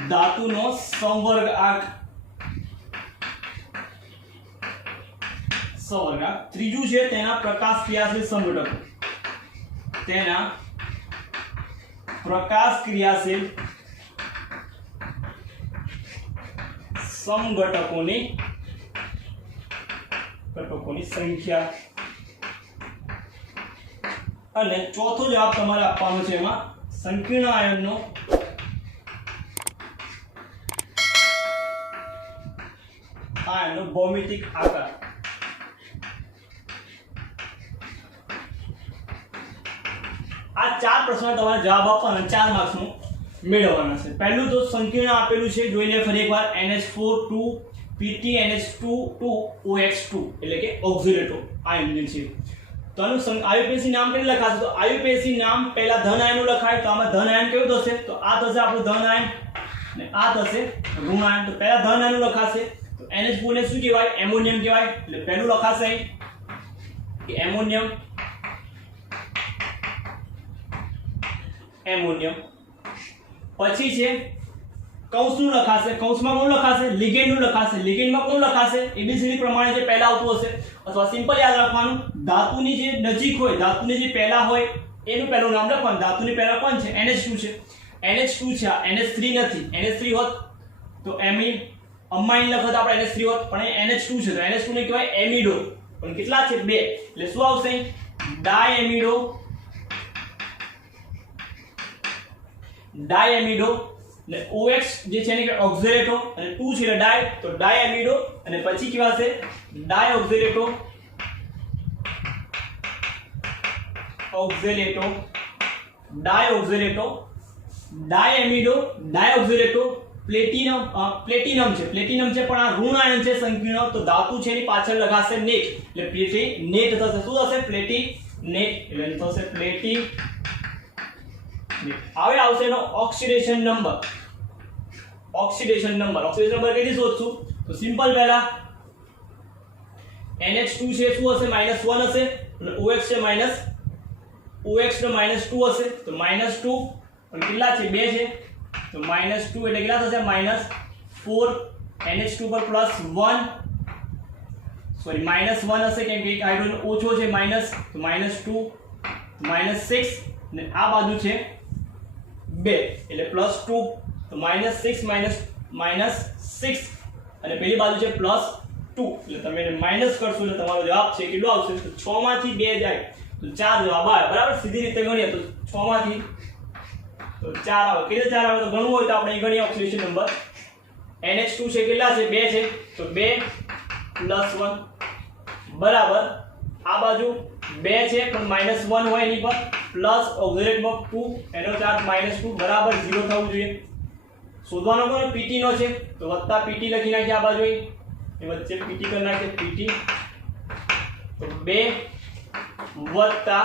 ધાતુનો સંવર્ગાંક. ત્રીજું છે તેના પ્રકાશ ક્રિયાશીલ સંઘટકો. તેના પ્રકાશ ક્રિયાશીલ સમઘટકોની સંખ્યા. અને ચોથો જવાબ તમારે આપવાનો છે એમાં સંકીર્ણ આયનનો ભૌમિતિક આકાર. આ 4 પ્રશ્નો તમારે જવાબ આપવાના, 4 માર્ક્સનું મેળવવાના છે. પહેલું તો સંકીર્ણ આપેલું છે, જોઈને ફરી એકવાર NH4 2 PTNH2OX2 એટલે કે ઓક્ઝિલેટો આયન છે. તો આનું IUPAC નામ કેવું લખાશે? તો IUPAC નામ પહેલા ધન આયનનું લખાય. તો આમાં ધન આયન કેવું થશે? તો આ થશે આપણું ધન આયન અને આ થશે ઋણ આયન. તો પહેલા ધન આયનનું લખાશે. તો NH2 ને શું કહેવાય? એમોનિયમ કહેવાય. એટલે પહેલું લખાશે અહીં કે એમોનિયમ. પછી છે કૌંસનું લખાશે. કૌંસમાં કોણ લખાશે? લિગેન્ડનું લખાશે. લિગેન્ડમાં કોણ લખાશે? ABCD પ્રમાણે જે પહેલા આવતું હશે. અથવા સિમ્પલ યાદ રાખવાનું, ધાતુની જે નજીક હોય, ધાતુની જે પહેલા હોય એનું પહેલું નામ લખવાનું. ધાતુની પહેલા કોણ છે? NH2 છે. NH2 છે, NH3 નથી. NH3 હોત તો અમાઇન લખત આપણે NH3 હોત, પણ NH2 છે તો NH2 ને કહેવાય એમિડો. પણ કેટલા છે? 2. એટલે શું આવશે? ડાયએમિડો. એટલે OX જે છે ને કે ઓક્ઝિલેટો અને 2 છે એટલે ડાય, તો ડાયએમિડો. અને પછી કેવા છે? ડાયઓક્ઝિલેટો. ડાયએમિડો, ડાયઓક્ઝિલેટો. પ્લેટિનમ છે પણ આ ઋણ આયન છે સંકીર્ણ. તો ધાતુ છે એની પાછળ લખાશે નેટ. એટલે પ્લેટિનેટ થશે. શું થશે? પ્લેટિનેટ. એટલે થશે પ્લેટિનેટ. હવે આવશે એનો ઓક્સિડેશન નંબર. ઓક્સિડેશન નંબર કઈથી શોધશું? તો સિમ્પલ પહેલા NH2 છે શું હશે? -1 હશે. અને OX છે OX નો -2 હશે. તો -2 પણ કેટલા છે? 2 છે. તો -2 એટલે કેટલા થશે? -4. NH2 પર +1 સોરી -1 હશે કેમ કે એક હાઇડ્રોજન ઓછો છે માઈનસ. તો -2 -6 અને આ બાજુ છે 2 એટલે +2. તો -6 -6 અને પેલી બાજુ છે +2. એટલે તમે એને માઈનસ કરશો એટલે તમારો જવાબ છે કેટલો આવશે? તો 6 માંથી 2 જાય તો 4 જવાબ આવે. બરાબર? સીધી રીતે ગણીએ તો 6 માંથી તો 4 આવે. કેવી રીતે 4 આવે? તો ગણવું હોય તો આપણે ગણીએ ઓક્સિડેશન નંબર. NH2 છે કેટલા છે? 2 છે. તો 2 + 1 બરાબર આ બાજુ 2 છે પણ -1 હોય એની પર પ્લસ ઓક્ઝિલેટમાં 2 એનો ચાર્જ -2 બરાબર 0 થવું જોઈએ. શોધવાનો કોનો? PT નો છે તો વત્તા PT લખી નાખીએ આ બાજુ. એ વચ્ચે PT કરી નાખીએ PT. તો 2 વત્તા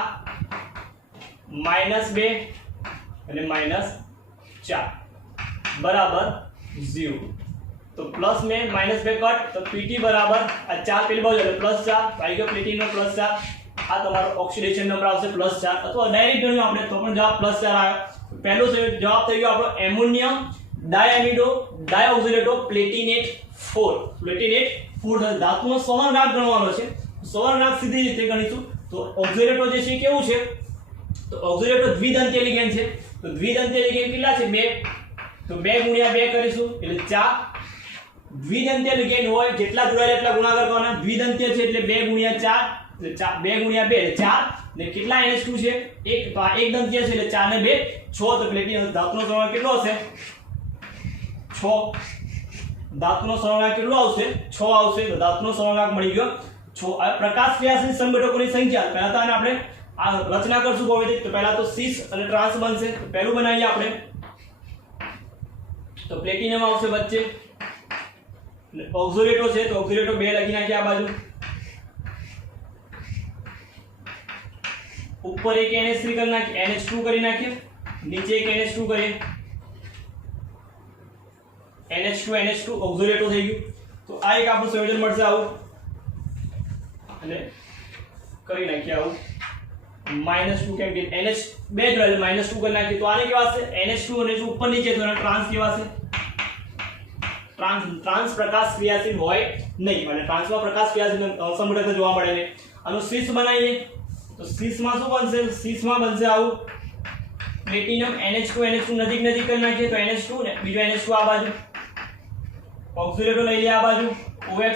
-2 અને -4 બરાબર 0. તો પ્લસ में -2 કટ તો PT બરાબર આ 4 પેલી બાજુ એટલે +4 આવી ગયો. પ્લેટિનમ +4 આ તમારો ઓક્સિડેશન નંબર આવશે +4. અથવા ડાયરેક્ટ ગણ્યું આપણે તો પણ જવાબ +4 આવે. પહેલો જવાબ થઈ ગયો આપણો એમોનિયમ ડાયએમિડો ડાયઓક્સિલેટો પ્લેટિનેટ 4. પ્લેટિનેટ 4 ધાતુનો સમરનાક ગણવાનો છે. સમરનાક સીધી રીતે ગણીશું. તો ઓક્સિલેટો જે છે કેવું છે? તો ઓક્સિલેટો દ્વિદંતીય લિગેન્ડ છે. તો દ્વિદંતીય લિગેન્ડ કેટલા છે? 2. તો 2 × 2 કરીશું એટલે 4. દ્વિદંતીય લિગેન્ડ હોય જેટલા જોડાયેલા એટલા ગુણાકાર કરવાના. દ્વિદંતીય છે એટલે 2 × 4 એટલે 2 × 2 એટલે 4. ને કેટલા NH2 છે? 1. તો આ એક દંતીય છે એટલે 4 ને 2 6. તો પ્લેટિનમ ધાતુનો સમૂહ કેટલો હશે? 6. ધાતુનો સમૂહ કેટલો આવશે? 6 આવશે. તો ધાતુનો સમૂહ મળી ગયો 6. પ્રકાશ ક્રિયાશીલ સંઘટકોની સંખ્યા પહેલા તો આપણે આ રચના કરશું ભૌમિતિક. તો પહેલા તો સિસ અને ટ્રાન્સ બનશે. તો પહેલું બનાવીએ આપણે. તો પ્લેટિનમ આવશે વચ્ચે. ઓક્ઝિલેટો છે તો ઓક્ઝિલેટો 2 લખી નાખીએ આ બાજુ. ઉપર એક NH3 કરી નાખીએ, NH2 કરી નાખીએ. નીચે એક NH2 કરીએ. NH2 ઓક્ઝિલેટો થઈ ગયું. તો આ એક આપણું સંયોજન મળશે આવું. અને કરી નાખીએ આવું -2 કેમ કે NH 2 જોડે -2 કરી નાખીએ. તો આને કેવા છે? NH2 અને ઉપર નીચે તો ટ્રાન્સ કેવા છે? ટ્રાન્સ પ્રકાશ ક્રિયાશીલ હોય નહીં. અને ટ્રાન્સમાં પ્રકાશ ક્રિયાશીલ સંઘટક જોવા મળે ને. આનું શીશ બનાવીએ તો શીશમાં શું બનશે? શીશમાં બનશે આવું પ્લેટિનમ NH2 નજીક કરી નાખીએ તો NH2 ને બીજો NH2 આ બાજુ. ઓક્સિલેટો લઈ લે આ બાજુ OX,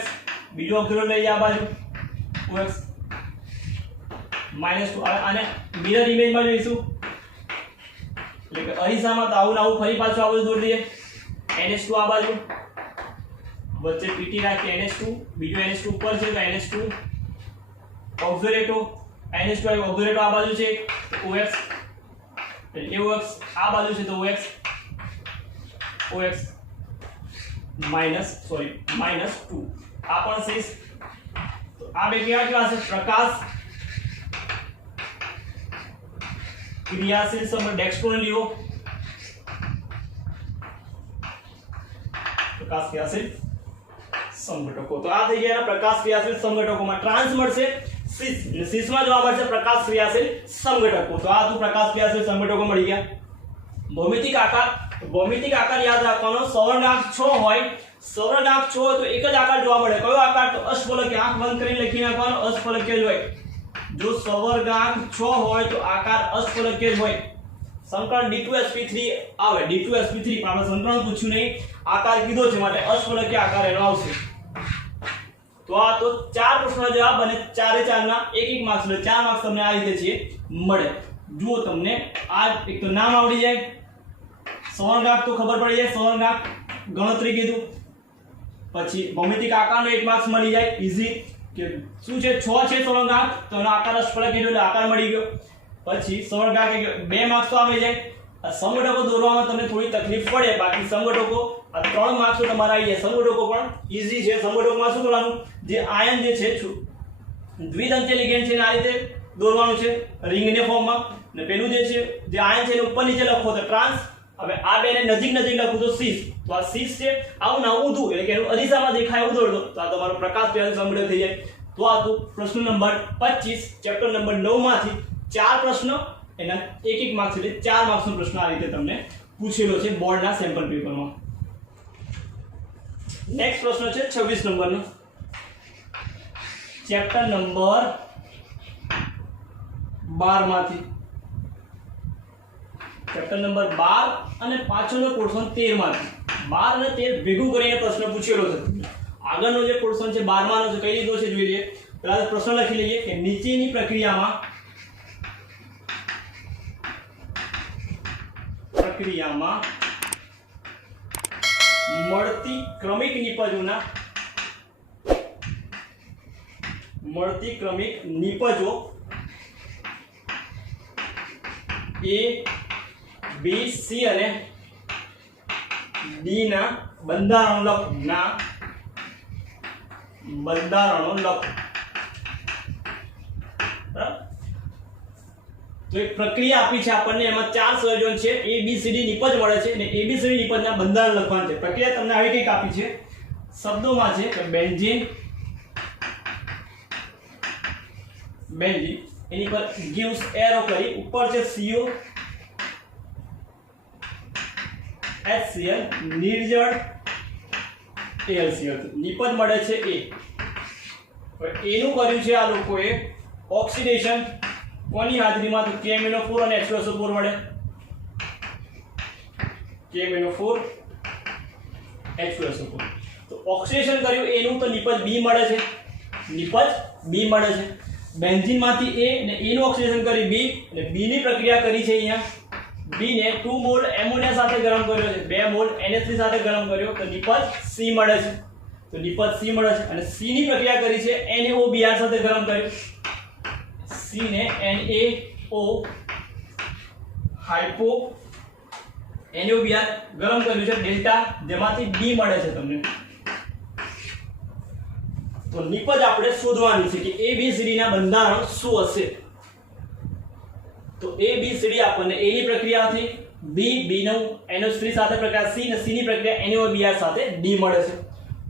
બીજો ઓક્સિલેટો લઈ લે આ બાજુ OX -2. આને મિરર ઇમેજમાં જોઈશું એટલે કે અરીસામાં તો આવું ફરી પાછું આ બધું દોરી દઈએ. NH2 આ બાજુ વચ્ચે PT રાખીએ NH2, બીજો NH2 ઉપર છે તો NH2 ઓક્સિલેટો NH2 ઓક્સિલેટો આ બાજુ છે OX એટલે OX આ બાજુ છે તો OX -2 આ પણ 6 તો આ બે કેવા છે પ્રકાશ ક્રિયાશીલ સમૂહ ડેક્સ્ટ્રોન લ્યો પ્રકાશ ક્રિયાશીલ સંઘટકો તો આ થઈ ગયા પ્રકાશ ક્રિયાશીલ સંઘટકોમાં ટ્રાન્સ મળશે સીસ માં જવાબ આવશે પ્રકાશ ક્રિયાશીલ સંઘટકો તો આ તો પ્રકાશ ક્રિયાશીલ સંઘટકો મળી ગયા ભૌમિતિક આકાર યાદ રાખવાનો સવર્ણાંક 6 હોય સવર્ણાંક 6 હોય તો એક જ આકાર જોવા મળે કયો આકાર તો અષ્ટફલકીય આંખ બંધ કરીને લખી નાખવાનો અષ્ટફલકીય જ હોય જો સવર્ણાંક 6 હોય તો આકાર અષ્ટફલકીય જ હોય સંકલન d2sp3 આવે d2sp3 પણ આપણે સંકલન પૂછ્યું નહીં આકાર કીધો છે માટે અષ્ટફલકીય આકાર એનો આવશે તો આ તો ચાર પ્રશ્નનો જવાબ અને ચારે ચારના એક માર્ક્સ એટલે 4 માર્ક્સ તમને આ રીતે છે મળે જો તમને આ એક તો નામ આવડી જાય સવર્ણાંક તો ખબર પડી જાય સવર્ણાંક ગણતરી કીધું પછી ભૌમિતિક આકારનો 1 માર્ક્સ મળી જાય ઈઝી કે શું છે 6 છે સવર્ણાંક તો એનો આકાર અષ્ટફલકીય એટલે આકાર મળી ગયો પછી સવર્ણાંક 2 માર્ક્સ તો આવી જાય સંઘટકો દોરવામાં તમને થોડી તકલીફ પડે બાકી સંઘટકો આ 3 માર્ક્સ તો તમારા આવી જાય સંઘટકો પણ ઈઝી છે સંઘટકોમાં શું કરવાનું જે આયન જે છે દ્વિદંત્ય લિગેન્ડ છે આ રીતે દોરવાનું છે રિંગને ફોર્મમાં અને પેલું જે છે જે આયન છે એને ઉપર નીચે લખો તો ટ્રાન્સ હવે આ બેને નજીક લખું તો સીસ તો આ સીસ છે આવું ના ઊંધું એટલે કે એનું અરીસામાં દેખાય એવું દોર દો તો આ તમારો પ્રકાશ ક્રિયાશીલ સંઘટક થઈ જાય તો આ તો પ્રશ્ન નંબર 25 ચેપ્ટર નંબર 9 માંથી 4 પ્રશ્ન એના એક માર્ક્સ એટલે 4 માર્ક્સનો પ્રશ્ન આ રીતે તમને પૂછેલો છે બોર્ડના સેમ્પલ પેપરમાં નેક્સ્ટ પ્રશ્ન છે 26 નંબરનો ચેપ્ટર નંબર 12 માંથી ચેપ્ટર નંબર 12 અને પાછળનો પોર્શન 13 માંથી 12 અને 13 ભેગું કરીને પ્રશ્ન પૂછેલો છે આગળનો જે પોર્શન છે 12 માનો છે કઈ રીતનો છે જોઈ લઈએ પહેલા પ્રશ્ન લખી લઈએ કે નીચેની પ્રક્રિયામાં મળતી ક્રમિક નિપજો A B C અને D ના બંધારણો લખો તો એક પ્રક્રિયા આપી છે આપણને એમાં 4 સંયોજન છે A B C D નિપજ મળે છે અને A B C D નિપજના બંધારણ લખવાનું છે પ્રક્રિયા તમને આવી કંઈક આપી છે શબ્દોમાં છે કે બેન્ઝીન એની પર gives એરો કરી ઉપર છે CO HCl નિર્જળ AlCl નિપજ મળે છે A એનું કર્યું છે આ લોકોએ ઓક્સિડેશન કોની હાજરીમાં તો KMnO4 અને H2SO4 મળે KMnO4 H2SO4 તો ઓક્સિડેશન કર્યું એનું તો નિપજ B મળે છે બેન્ઝીન માંથી A અને A નું ઓક્સિડેશન કરી B અને B ની પ્રક્રિયા કરી છે અહીંયા B ને 2 મોલ એમોનિયા સાથે ગરમ કર્યો છે 2 મોલ NH3 સાથે ગરમ કર્યો તો નિપજ C મળે છે અને C ની પ્રક્રિયા કરી છે NaOBr સાથે ગરમ કર્યું C ને NaO હાઇપો NaOBr ગરમ કર્યું છે ડેલ્ટા જેમાંથી B મળે છે તમને તો નિપજ આપણે શોધવાનું છે કે ABCD ના બંધારણ શું હશે તો ABCD આપણને A ની પ્રક્રિયા થી B નું NH3 સાથે પ્રક્રિયા C અને C ની પ્રક્રિયા NaOBr સાથે D મળે છે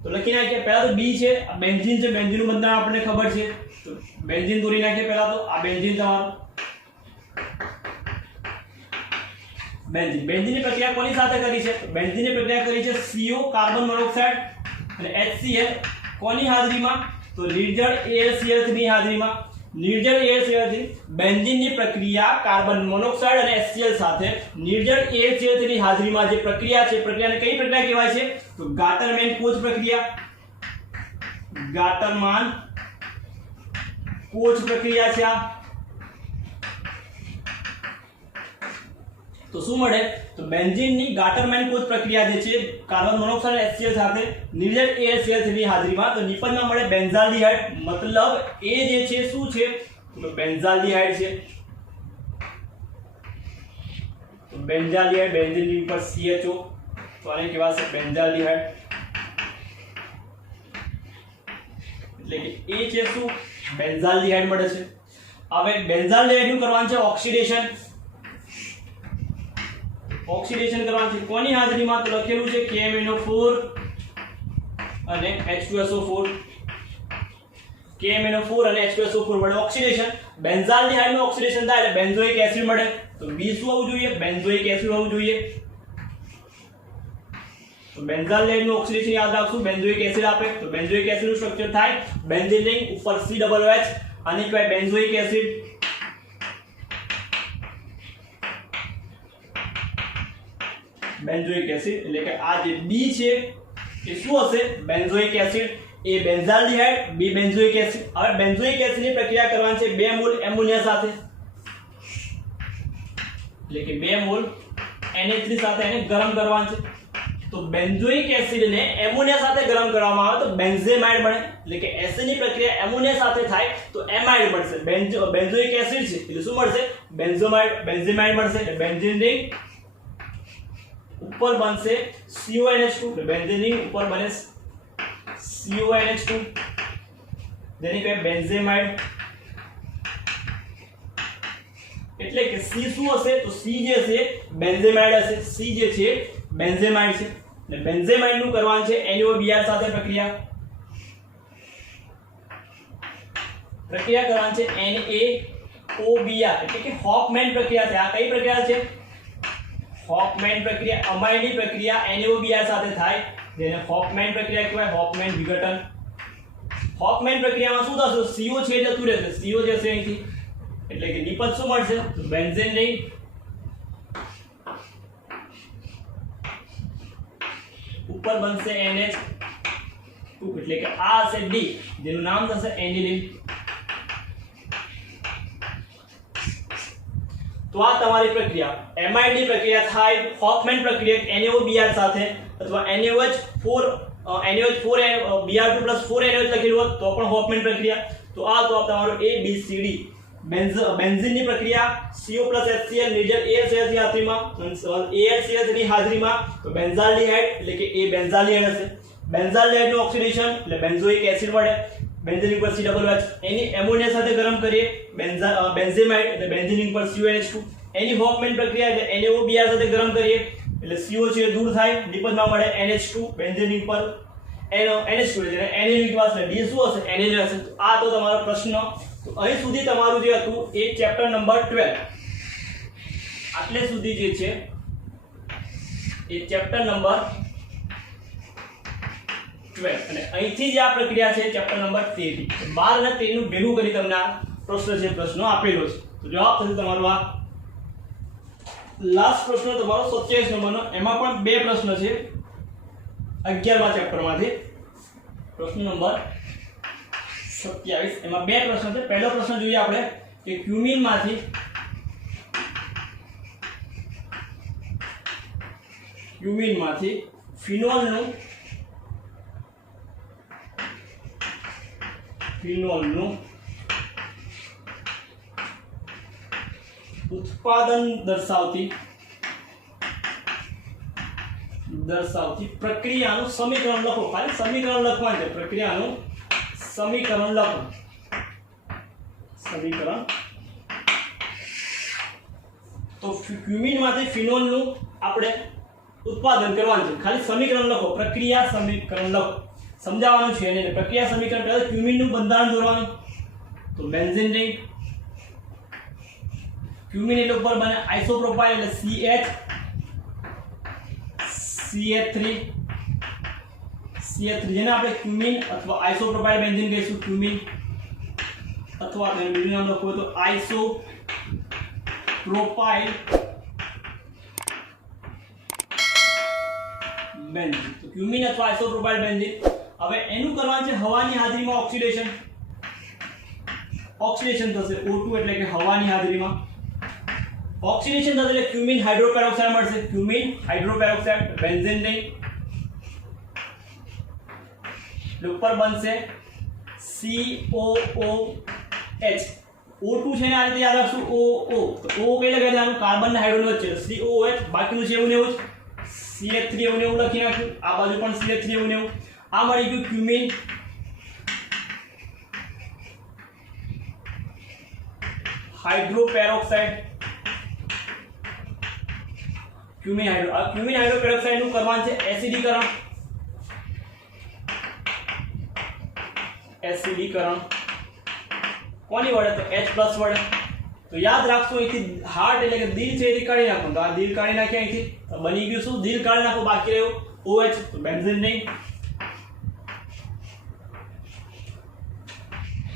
તો લખી નાખીએ પહેલા તો B છે આ બેન્ઝીન છે બેન્ઝીનનું બંધારણ આપણને ખબર છે તો બેન્ઝીન દોરી નાખીએ પહેલા તો આ બેન્ઝીન તમારું બેન્ઝીનની પ્રક્રિયા કોની સાથે કરી છે બેન્ઝીનની પ્રક્રિયા કરી છે CO કાર્બન મોનોક્સાઇડ અને HCl કોની હાજરીમાં તો નિર્જળ AlCl3 ની હાજરીમાં નિર્જળ AlCl3 બેન્ઝીનની પ્રક્રિયા કાર્બન મોનોક્સાઇડ અને HCl સાથે નિર્જળ AlCl3 ની હાજરીમાં જે પ્રક્રિયા છે પ્રક્રિયાને કઈ પ્રક્રિયા કહેવાય છે તો ગાટરમેન-કોચ પ્રક્રિયા ગાટરમાન-કોચ પ્રક્રિયા છે આ તો શું મળે તો બેન્ઝીનની ગાટરમેન-કોચ પ્રક્રિયા જે છે કાર્બન મોનોક્સાઇડ અને HCl સાથે નિર્જળ AlCl3 ની હાજરીમાં તો નિપજમાં મળે બેન્ઝાલ્ડિહાઇડ મતલબ એ જે છે શું છે તો બેન્ઝાલ્ડિહાઇડ છે તો બેન્ઝાલ્ડિહાઇડ બેન્ઝીનની ઉપર CHO તો આને કહેવાશે બેન્ઝાલ્ડિહાઇડ એટલે કે એ છે શું બેન્ઝાલ્ડિહાઇડ મળે છે. હવે બેન્ઝાલ્ડિહાઇડ નું કરવાનું છે ઓક્સિડેશન. ઓક્સિડેશન કરવાનું છે કોની હાજરીમાં? તો લખેલું છે KMnO4 અને H2SO4. KMnO4 અને H2SO4 વડે ઓક્સિડેશન. બેન્ઝાલ્ડિહાઇડ નું ઓક્સિડેશન થાય એટલે બેન્ઝોઇક એસિડ મળે. તો B શું હોવું જોઈએ? બેન્ઝોઇક એસિડ હોવું જોઈએ. તો બેન્ઝાલ્ડિહાઇડ નું ઓક્સિડેશન યાદ રાખશું, બેન્ઝોઇક એસિડ આપે. તો બેન્ઝોઇક એસિડ નું સ્ટ્રક્ચર થાય બેન્ઝીન રિંગ ઉપર COOH અને કહેવાય બેન્ઝોઇક એસિડ. બેન્ઝોઇક એસિડ એટલે કે આ જે B છે એ શું હશે? Benzoic acid. એ બેન્ઝાલ્ડિહાઇડ, B બેન્ઝોઇક એસિડ. હવે બેન્ઝોઇક એસિડ ની પ્રક્રિયા કરવાની છે 2 મોલ એમોનિયા સાથે, એટલે કે 2 મોલ NH3 સાથે એને ગરમ કરવાનું છે. તો બેન્ઝોઇક એસિડ ને એમોનિયા સાથે ગરમ કરવામાં આવે તો બેન્ઝેમાઇડ બને. એટલે કે એસિડ ની પ્રક્રિયા એમોનિયા સાથે થાય તો એમાઇડ બનશે. બેન્ઝોઇક એસિડ છે એટલે શું મળશે? બેન્ઝેમાઇડ મળશે. એટલે બેન્ઝીન રિંગ ઉપર બનશે CONH2. એટલે બેન્ઝીન રિંગ ઉપર બને CONH2 જેને કહેવાય બેન્ઝેમાઇડ. એટલે કે C શું હશે? તો C જે છે બેન્ઝેમાઇડ હશે. C જે છે બેન્ઝેમાઇડ છે. અને બેન્ઝેમાઇડ નું કરવાનું છે NaOBr સાથે પ્રક્રિયા કરવાની છે NaOBr. એટલે કે હોફમેન પ્રક્રિયા છે. આ કઈ પ્રક્રિયા છે? હોફમેન પ્રક્રિયા. અમાઇડની પ્રક્રિયા NaOBr સાથે થાય જેને હોફમેન પ્રક્રિયા કહેવાય. હોફમેન વિઘટન. હોફમેન પ્રક્રિયામાં શું થશે? CO છે જતું રહેશે. CO જશે અહીંથી એટલે કે નિપજ શું મળશે? તો બેન્ઝીન રિંગ ઉપર બનશે NH2 એટલે કે આ હશે D જેનું નામ થશે એનિલિન. તો આ તમારી પ્રક્રિયા. એમાઇડ ની પ્રક્રિયા થાય હોફમેન પ્રક્રિયા NaOBr સાથે અથવા NaOH4 Br2 + 4NaOH લખેલું હોત તો પણ હોફમેન પ્રક્રિયા. તો આ તો તમારો ABCD. બેન્ઝીન ની પ્રક્રિયા CO + HCl નિર્જલ AlCl ની હાજરીમાં AlCl ની હાજરીમાં તો બેન્ઝાલ્ડિહાઇડ એટલે કે એ બેન્ઝાલ્ડિહાઇડ હશે. બેન્ઝાલ્ડિહાઇડ નું ઓક્સિડેશન એટલે બેન્ઝોઇક એસિડ વડે બેન્ઝીન ઉપર COOH. એની એમોનિયા સાથે ગરમ કરીએ બેન્ઝેમાઇડ એટલે બેન્ઝીન ઉપર CONH2. એની હોફમેન પ્રક્રિયા એટલે NaOBr સાથે ગરમ કરીએ એટલે CO છે દૂર થાય નિપજમાં મળે NH2 બેન્ઝીન ઉપર NH2 એટલે એનિલિન પાસે D શું હશે? એનિલિન હશે. તો આ તો તમારો પ્રશ્ન. તો અહીં સુધી તમારું જે હતું એ ચેપ્ટર નંબર 12 આટલે સુધી જે છે એ ચેપ્ટર નંબર 12 અને અહીંથી જે આ પ્રક્રિયા છે ચેપ્ટર નંબર 13. 12 અને 13 નું ભેગું કરી તમને આ પ્રશ્નો આપેલો છે. તો જવાબ થશે તમારો આ લાસ્ટ પ્રશ્ન તમારો 27 નંબરનો. એમાં પણ બે પ્રશ્ન છે 11મા ચેપ્ટરમાંથી. પ્રશ્ન નંબર 27 એમાં બે પ્રશ્ન છે. પહેલો પ્રશ્ન જોઈએ આપણે કે ક્યુમિનમાંથી ફિનોલનું ઉત્પાદન દર્શાવતી પ્રક્રિયાનું સમીકરણ લખો. ખાલી સમીકરણ લખવાનું છે. પ્રક્રિયાનું સમીકરણ લખો. તો ક્યુમિનમાંથી ફિનોલનું આપણે ઉત્પાદન કરવાનું છે. ખાલી સમીકરણ લખો. પ્રક્રિયા સમીકરણ લખો. સમજાવવાનું છે એને. પ્રક્રિયા સમીકરણ પહેલા ક્યુમિનનું બંધારણ દોરવાનું. તો બેન્ઝીન રિંગ ક્યુમિન એટલે ઉપર બને આઇસોપ્રોપાઇલ એટલે CH3 જેને આપણે ક્યુમિન અથવા આઇસોપ્રોપાઇલ બેન્ઝીન કહીશું. ક્યુમિન અથવા તેનું બીજું નામ લખવું તો આઇસોપ્રોપાઇલ બેન્ઝીન. તો ક્યુમિન અથવા આઇસોપ્રોપાઇલ બેન્ઝીન. હવે એનું કરવાનું છે હવાની હાજરીમાં ઓક્સિડેશન થશે. O2 એટલે કે હવાની હાજરીમાં ઓક્સિડેશન થશે એટલે ક્યુમિન હાઇડ્રોપેરોક્સાઇડ મળશે. ક્યુમિન હાઇડ્રોપેરોક્સાઇડ બેન્ઝીન રિંગ ઉપર બનશે COOH. O2 છે ને આ રીતે યાદ રાખશું. OO તો O કઈ લગાવી દેવાનું? કાર્બન અને હાઇડ્રોજન વચ્ચે COOH. બાકીનું છે એવું ને એવું જ CH3 એવું ને એવું લખી નાખ્યું. આ બાજુ પણ CH3 એવું ને એવું. આ મળી ગયું ક્યુમિન હાઇડ્રોપેરોક્સાઇડ, ક્યુમિન હાઇડ્રોપેરોક્સાઇડ નું કરવાનું છે એસિડીકરણ, કોની વડે? તો H+ વડે. તો યાદ રાખશો અહીંથી હાર્ટ એટલે કે દિલ છે એ કાઢી નાખો. તો આ દિલ કાઢી નાખ્યા અહીંથી, તો બની ગયું શું? દિલ કાઢી નાખો, બાકી રહ્યું OH. તો બેન્ઝીન નહીં,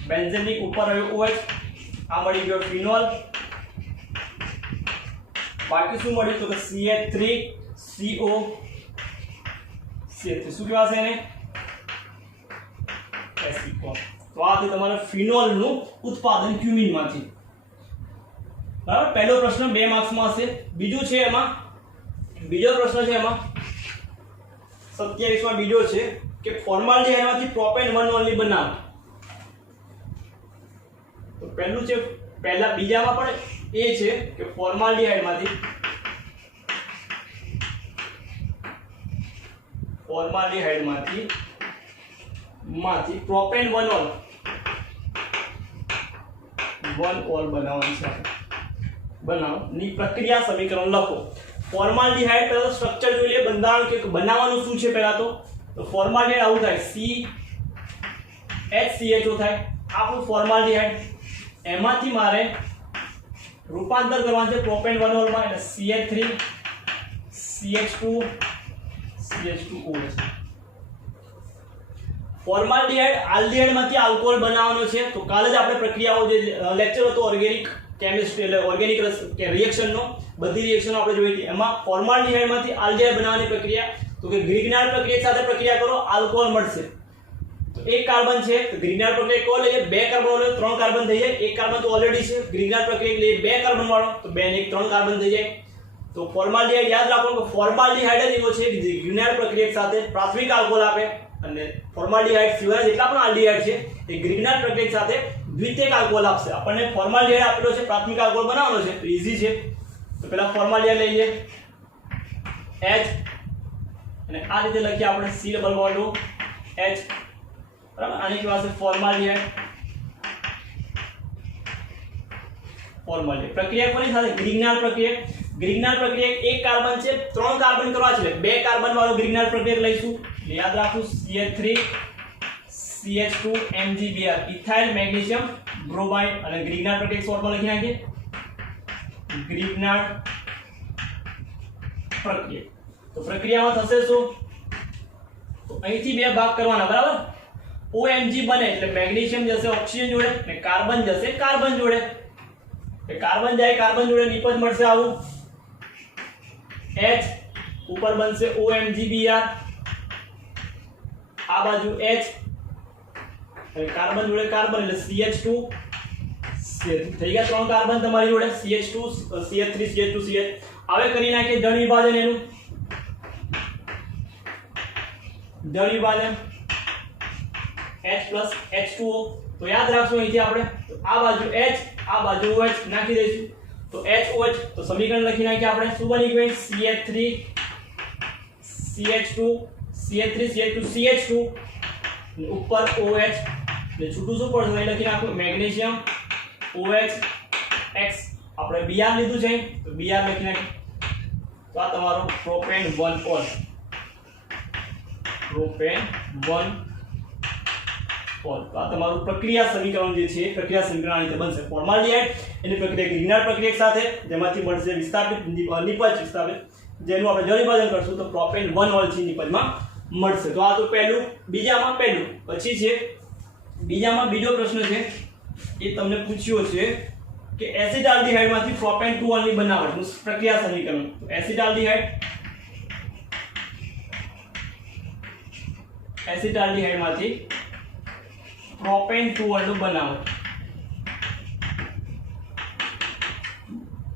બેન્ઝીન ની ઉપર રહ્યું OH. આ મળી ગયો ફિનોલ. બાકી શું મળ્યું? તો કે CH3CO, CH3 શું કહેવાશે એને? એસિકોન. તો આ છે તમારા ફિનોલ નું ઉત્પાદન ક્યુમિન માંથી. બરાબર, પહેલો પ્રશ્ન 2 માર્ક્સ માં હશે. બીજો પ્રશ્ન છે એમાં 27 માં બીજો છે કે ફોર્માલ્ડિહાઇડ માંથી પ્રોપેન 1 ઓન્લી બનાવો. તો પહેલું છે, બીજામાં પણ એ છે કે ફોર્માલ્ડિહાઇડ માંથી પ્રોપેન 1 ઓલ બનાવવાની છે. બનાવની પ્રક્રિયા સમીકરણ લખો. ફોર્માલ્ડિહાઇડ પહેલા સ્ટ્રક્ચર જોઈ લે, બંધારણ કે બનાવવાનું શું છે. પહેલા તો ફોર્માલ્ડિહાઇડ આવું થાય, CHCHO થાય આપણું ફોર્માલ્ડિહાઇડ. એમાંથી મારે રૂપાંતર કરવાનું છે પ્રોપેન 1 ઓલ માં, એટલે CH3 CH2OH. ફોર્માલ્ડિહાઇડ આલ્ડિહાઇડ માંથી આલ્કોહોલ બનાવવાનો છે. તો કાલે જ આપણે પ્રક્રિયાઓ જે લેક્ચર હતો ઓર્ગેનિક કેમિસ્ટ્રી એટલે ઓર્ગેનિક રિએક્શન નો, બધી રિએક્શનો આપણે જોઈ હતી. એમાં ફોર્માલ્ડિહાઇડ માંથી આલ્ડિહાઇડ બનાવવાની પ્રક્રિયા, તો કે ગ્રિગ્નાર્ડ પ્રક્રિયા સાથે પ્રક્રિયા કરો, આલ્કોહોલ મળશે. તો એક કાર્બન છે, તો ગ્રિગ્નાર્ડ પ્રક્રિયા કોલ લઈએ, 2 કાર્બન લે 3 કાર્બન થઈ જાય. એક કાર્બન તો ઓલરેડી છે, ગ્રિગ્નાર્ડ પ્રક્રિયા લઈએ 2 કાર્બન વાળો, તો 2 ને 1 3 કાર્બન થઈ જાય. તો ફોર્માલ્ડિહાઇડ યાદ રાખો કે ફોર્માલ્ડિહાઇડ જ એવો છે કે જે ગ્રિગ્નાર્ડ પ્રક્રિયા સાથે પ્રાથમિક આલ્કોહોલ આપે, અને ફોર્માલ્ડિહાઇડ સિવાય જેટલા પણ આલ્ડિહાઇડ છે એ ગ્રિગ્નાર્ડ પ્રક્રિયા સાથે દ્વિતીયક આલ્કોહોલ આપશે. આપણને ફોર્માલ્ડિહાઇડ આપેલો છે, પ્રાથમિક આલ્કોહોલ બનાવવાનો છે, તો ઈઝી છે. તો પહેલા ફોર્માલ્ડિહાઇડ લઈએ H, અને આ રીતે લખીએ આપણે C ડબલ બોન્ડ H. બરાબર, આની પાસે ફોર્માલ્ડિહાઇડ. પ્રક્રિયા કોની સાથે? ગ્રિગ્નાર્ડ પ્રક્રિયા. ગ્રિગ્નાર્ડ પ્રક્રિયા એક કાર્બન છે, 3 કાર્બન કરવા છે, 2 કાર્બન વાળો ગ્રિગ્નાર્ડ પ્રક્રિયા લઈશું. યાદ રાખો CH3 CH2 MgBr, ethyl magnesium bromide. અને ગ્રિગ્નાર્ડ પ્રક્રિયા શોર્ટમાં લખી નાખીએ ગ્રિગ્નાર્ડ પ્રક્રિયા. તો પ્રક્રિયામાં થશે શું? તો અહીંથી 2 ભાગ કરવાના. બરાબર, OMG બને એટલે મેગ્નેશિયમ જશે ઓક્સિજન જોડે, અને કાર્બન જશે કાર્બન જોડે. કાર્બન જાય કાર્બન જોડે નિપજ મળશે આવું H, ઉપર બનશે OMgBr, આ બાજુ H, અને કાર્બન જોડે કાર્બન એટલે CH2 થઈ ગયા 3 કાર્બન તમારી જોડે, CH2 CH3 CH2 CH. હવે કરી નાખીએ જળ વિભાજન. એનું જળ વિભાજન H+ H2O. તો યાદ રાખશું અહીંથી આપણે આ બાજુ H, આ બાજુ OH નાખી દઈશું. તો HOH, તો સમીકરણ લખી નાખીએ આપણે. શું બની ગયું? CH3 CH2 CH3 CH2 CH2 ઉપર OH, એટલે છૂટું શું પડશે? અહીં લખી નાખો મેગ્નેશિયમ OH X. આપણે Br લીધું છે, તો Br લખી નાખીએ. તો આ તમારો પ્રોપેન 1 ઓલ. Propane 1 all. તો આ તમારું પ્રક્રિયા સમીકરણ જે છે એ પ્રક્રિયા સમીકરણ આ રીતે બનશે. ફોર્માલ્ડિહાઇડ એની પ્રક્રિયા ગ્રિગ્નાર્ડ પ્રક્રિયા સાથે, જેમાંથી મળશે વિસ્થાપિત નિપજ વિસ્થાપિત, જેનું આપણે જળ વિભાજન કરશું તો પ્રોપેન 1 ઓલ થી નિપજમાં મળશે. તો આ તો પહેલું. બીજામાં પહેલું. પછી છે બીજામાં બીજો પ્રશ્ન છે, એ તમને પૂછ્યો છે કે એસિટાલ્ડિહાઇડ માંથી પ્રોપેન 2 ઓલ ની બનાવટનું પ્રક્રિયા સમીકરણ. તો એસિટાલ્ડિહાઇડ માંથી પ્રોપેન 2 ઓલ નું બનાવટ.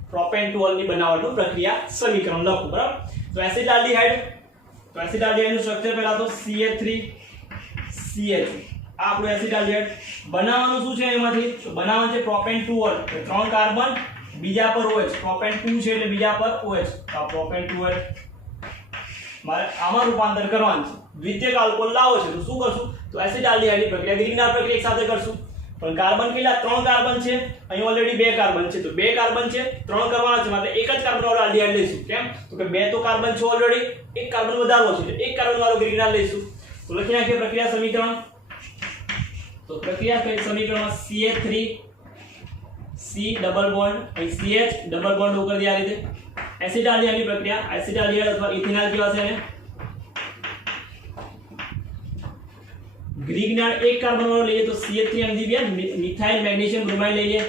પ્રોપેન 2 ઓલ ની બનાવટનું પ્રક્રિયા સમીકરણ લખો. બરાબર, તો એસિટાલ્ડિહાઇડ નું સ્ટ્રક્ચર પહેલા તો CH3 CH. આ આપણું એસિટાલ્ડિહાઇડ. બનાવવાનું શું છે એમાંથી? તો બનાવવાનું છે પ્રોપેન 2 ઓલ, 3 કાર્બન, બીજા પર OH. પ્રોપેન 2 છે એટલે બીજા પર OH. તો આ પ્રોપેન 2 ઓલ મારે આમાં રૂપાંતર કરવાનું છે. દ્વિતીયક આલ્કોહોલ લાવો છે, તો શું કરશું? તો એસિટાલ્ડિહાઇડની પ્રક્રિયા ગ્રિગ્નાર્ડ પ્રક્રિયા સાથે કરશું. પણ કાર્બન કેટલા 3 કાર્બન છે, અહીં ઓલરેડી 2 કાર્બન છે, તો 2 કાર્બન છે 3 કરવાના છે, એટલે એક જ કાર્બન વાળો આલ્ડિહાઇડ લઈશું. કેમ? તો કે 2 તો કાર્બન છે ઓલરેડી, એક કાર્બન વધારવો છે એટલે એક કાર્બન વાળો ગ્રીગનાલ લઈશું. તો લખી નાખીએ પ્રક્રિયા સમીકરણ. તો પ્રક્રિયા સમીકરણમાં CH3 C ડબલ બોન્ડ અહીં CH ડબલ બોન્ડ ઉપર દે આ રીતે એસિટાલ્ડિહાઇડની પ્રક્રિયા. એસિટાલ્ડિહાઇડ અથવા ઇથેનોલ કેવા છે એને ગ્રીગનાલ એક કાર્બન વાળો લઈએ તો CH3 મિથાઇલ મેગ્નેશિયમ બ્રોમાઇડ લઈએ.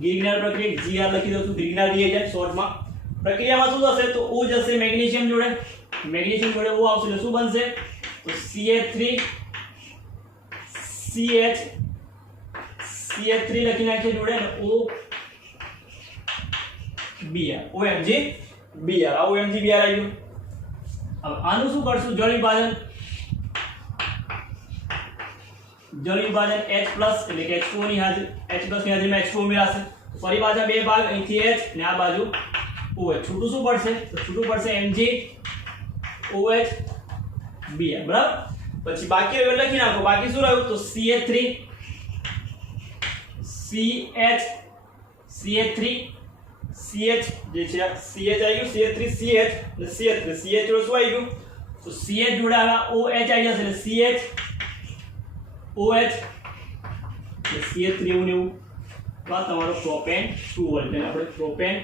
ગ્રીગનાલ પ્રક્રિયા Gr લખી દઉં છું, ગ્રીગનાલ રિએજન્ટ શોર્ટમાં. પ્રક્રિયામાં શું થશે તો O જશે મેગ્નેશિયમ જોડે, મેગ્નેશિયમ જોડે O આવશે એટલે શું બનશે તો CH3 CH3 લખી નાખીએ જોડે અને O Br OMG Br આ OMG Br આવી ગયું. હવે આનું શું કરશું જળ વિભાજન. જળ વિભાજન H+ એટલે કે H2O ની હાજરી H+ ની હાજરીમાં H2O ઉમેરાશે. તો ફરી પાછા બે ભાગ અહીંથી H ને આ બાજુ OH. છૂટું શું પડશે તો છૂટું પડશે MgOH Br બરાબર. પછી બાકી રહ્યું લખી નાખો. બાકી શું રહ્યું તો CH3 CH3 CH જે છે CH આવી ગયું CH3 CH અને CH3 CH જોડે શું આવી ગયું તો CH જોડે આવા OH આવી જશે એટલે CH OH એટલે CH3 એવું ને એવું. તો આ તમારો પ્રોપેન 2 વોલ્ટ એટલે આપણે પ્રોપેન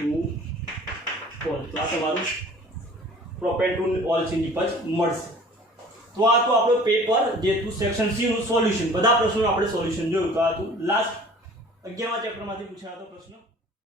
2 વોલ્ટ. તો આ તમારું પ્રોપેન 2 વોલ્ટ નિપજ મળશે. તો આ તો આપણો પેપર જે તું સેક્શન સી નું સોલ્યુશન બધા પ્રશ્નોનું આપણે સોલ્યુશન જોયું. તો આ તું લાસ્ટ 11મા ચેપ્ટરમાંથી પૂછાતો પ્રશ્ન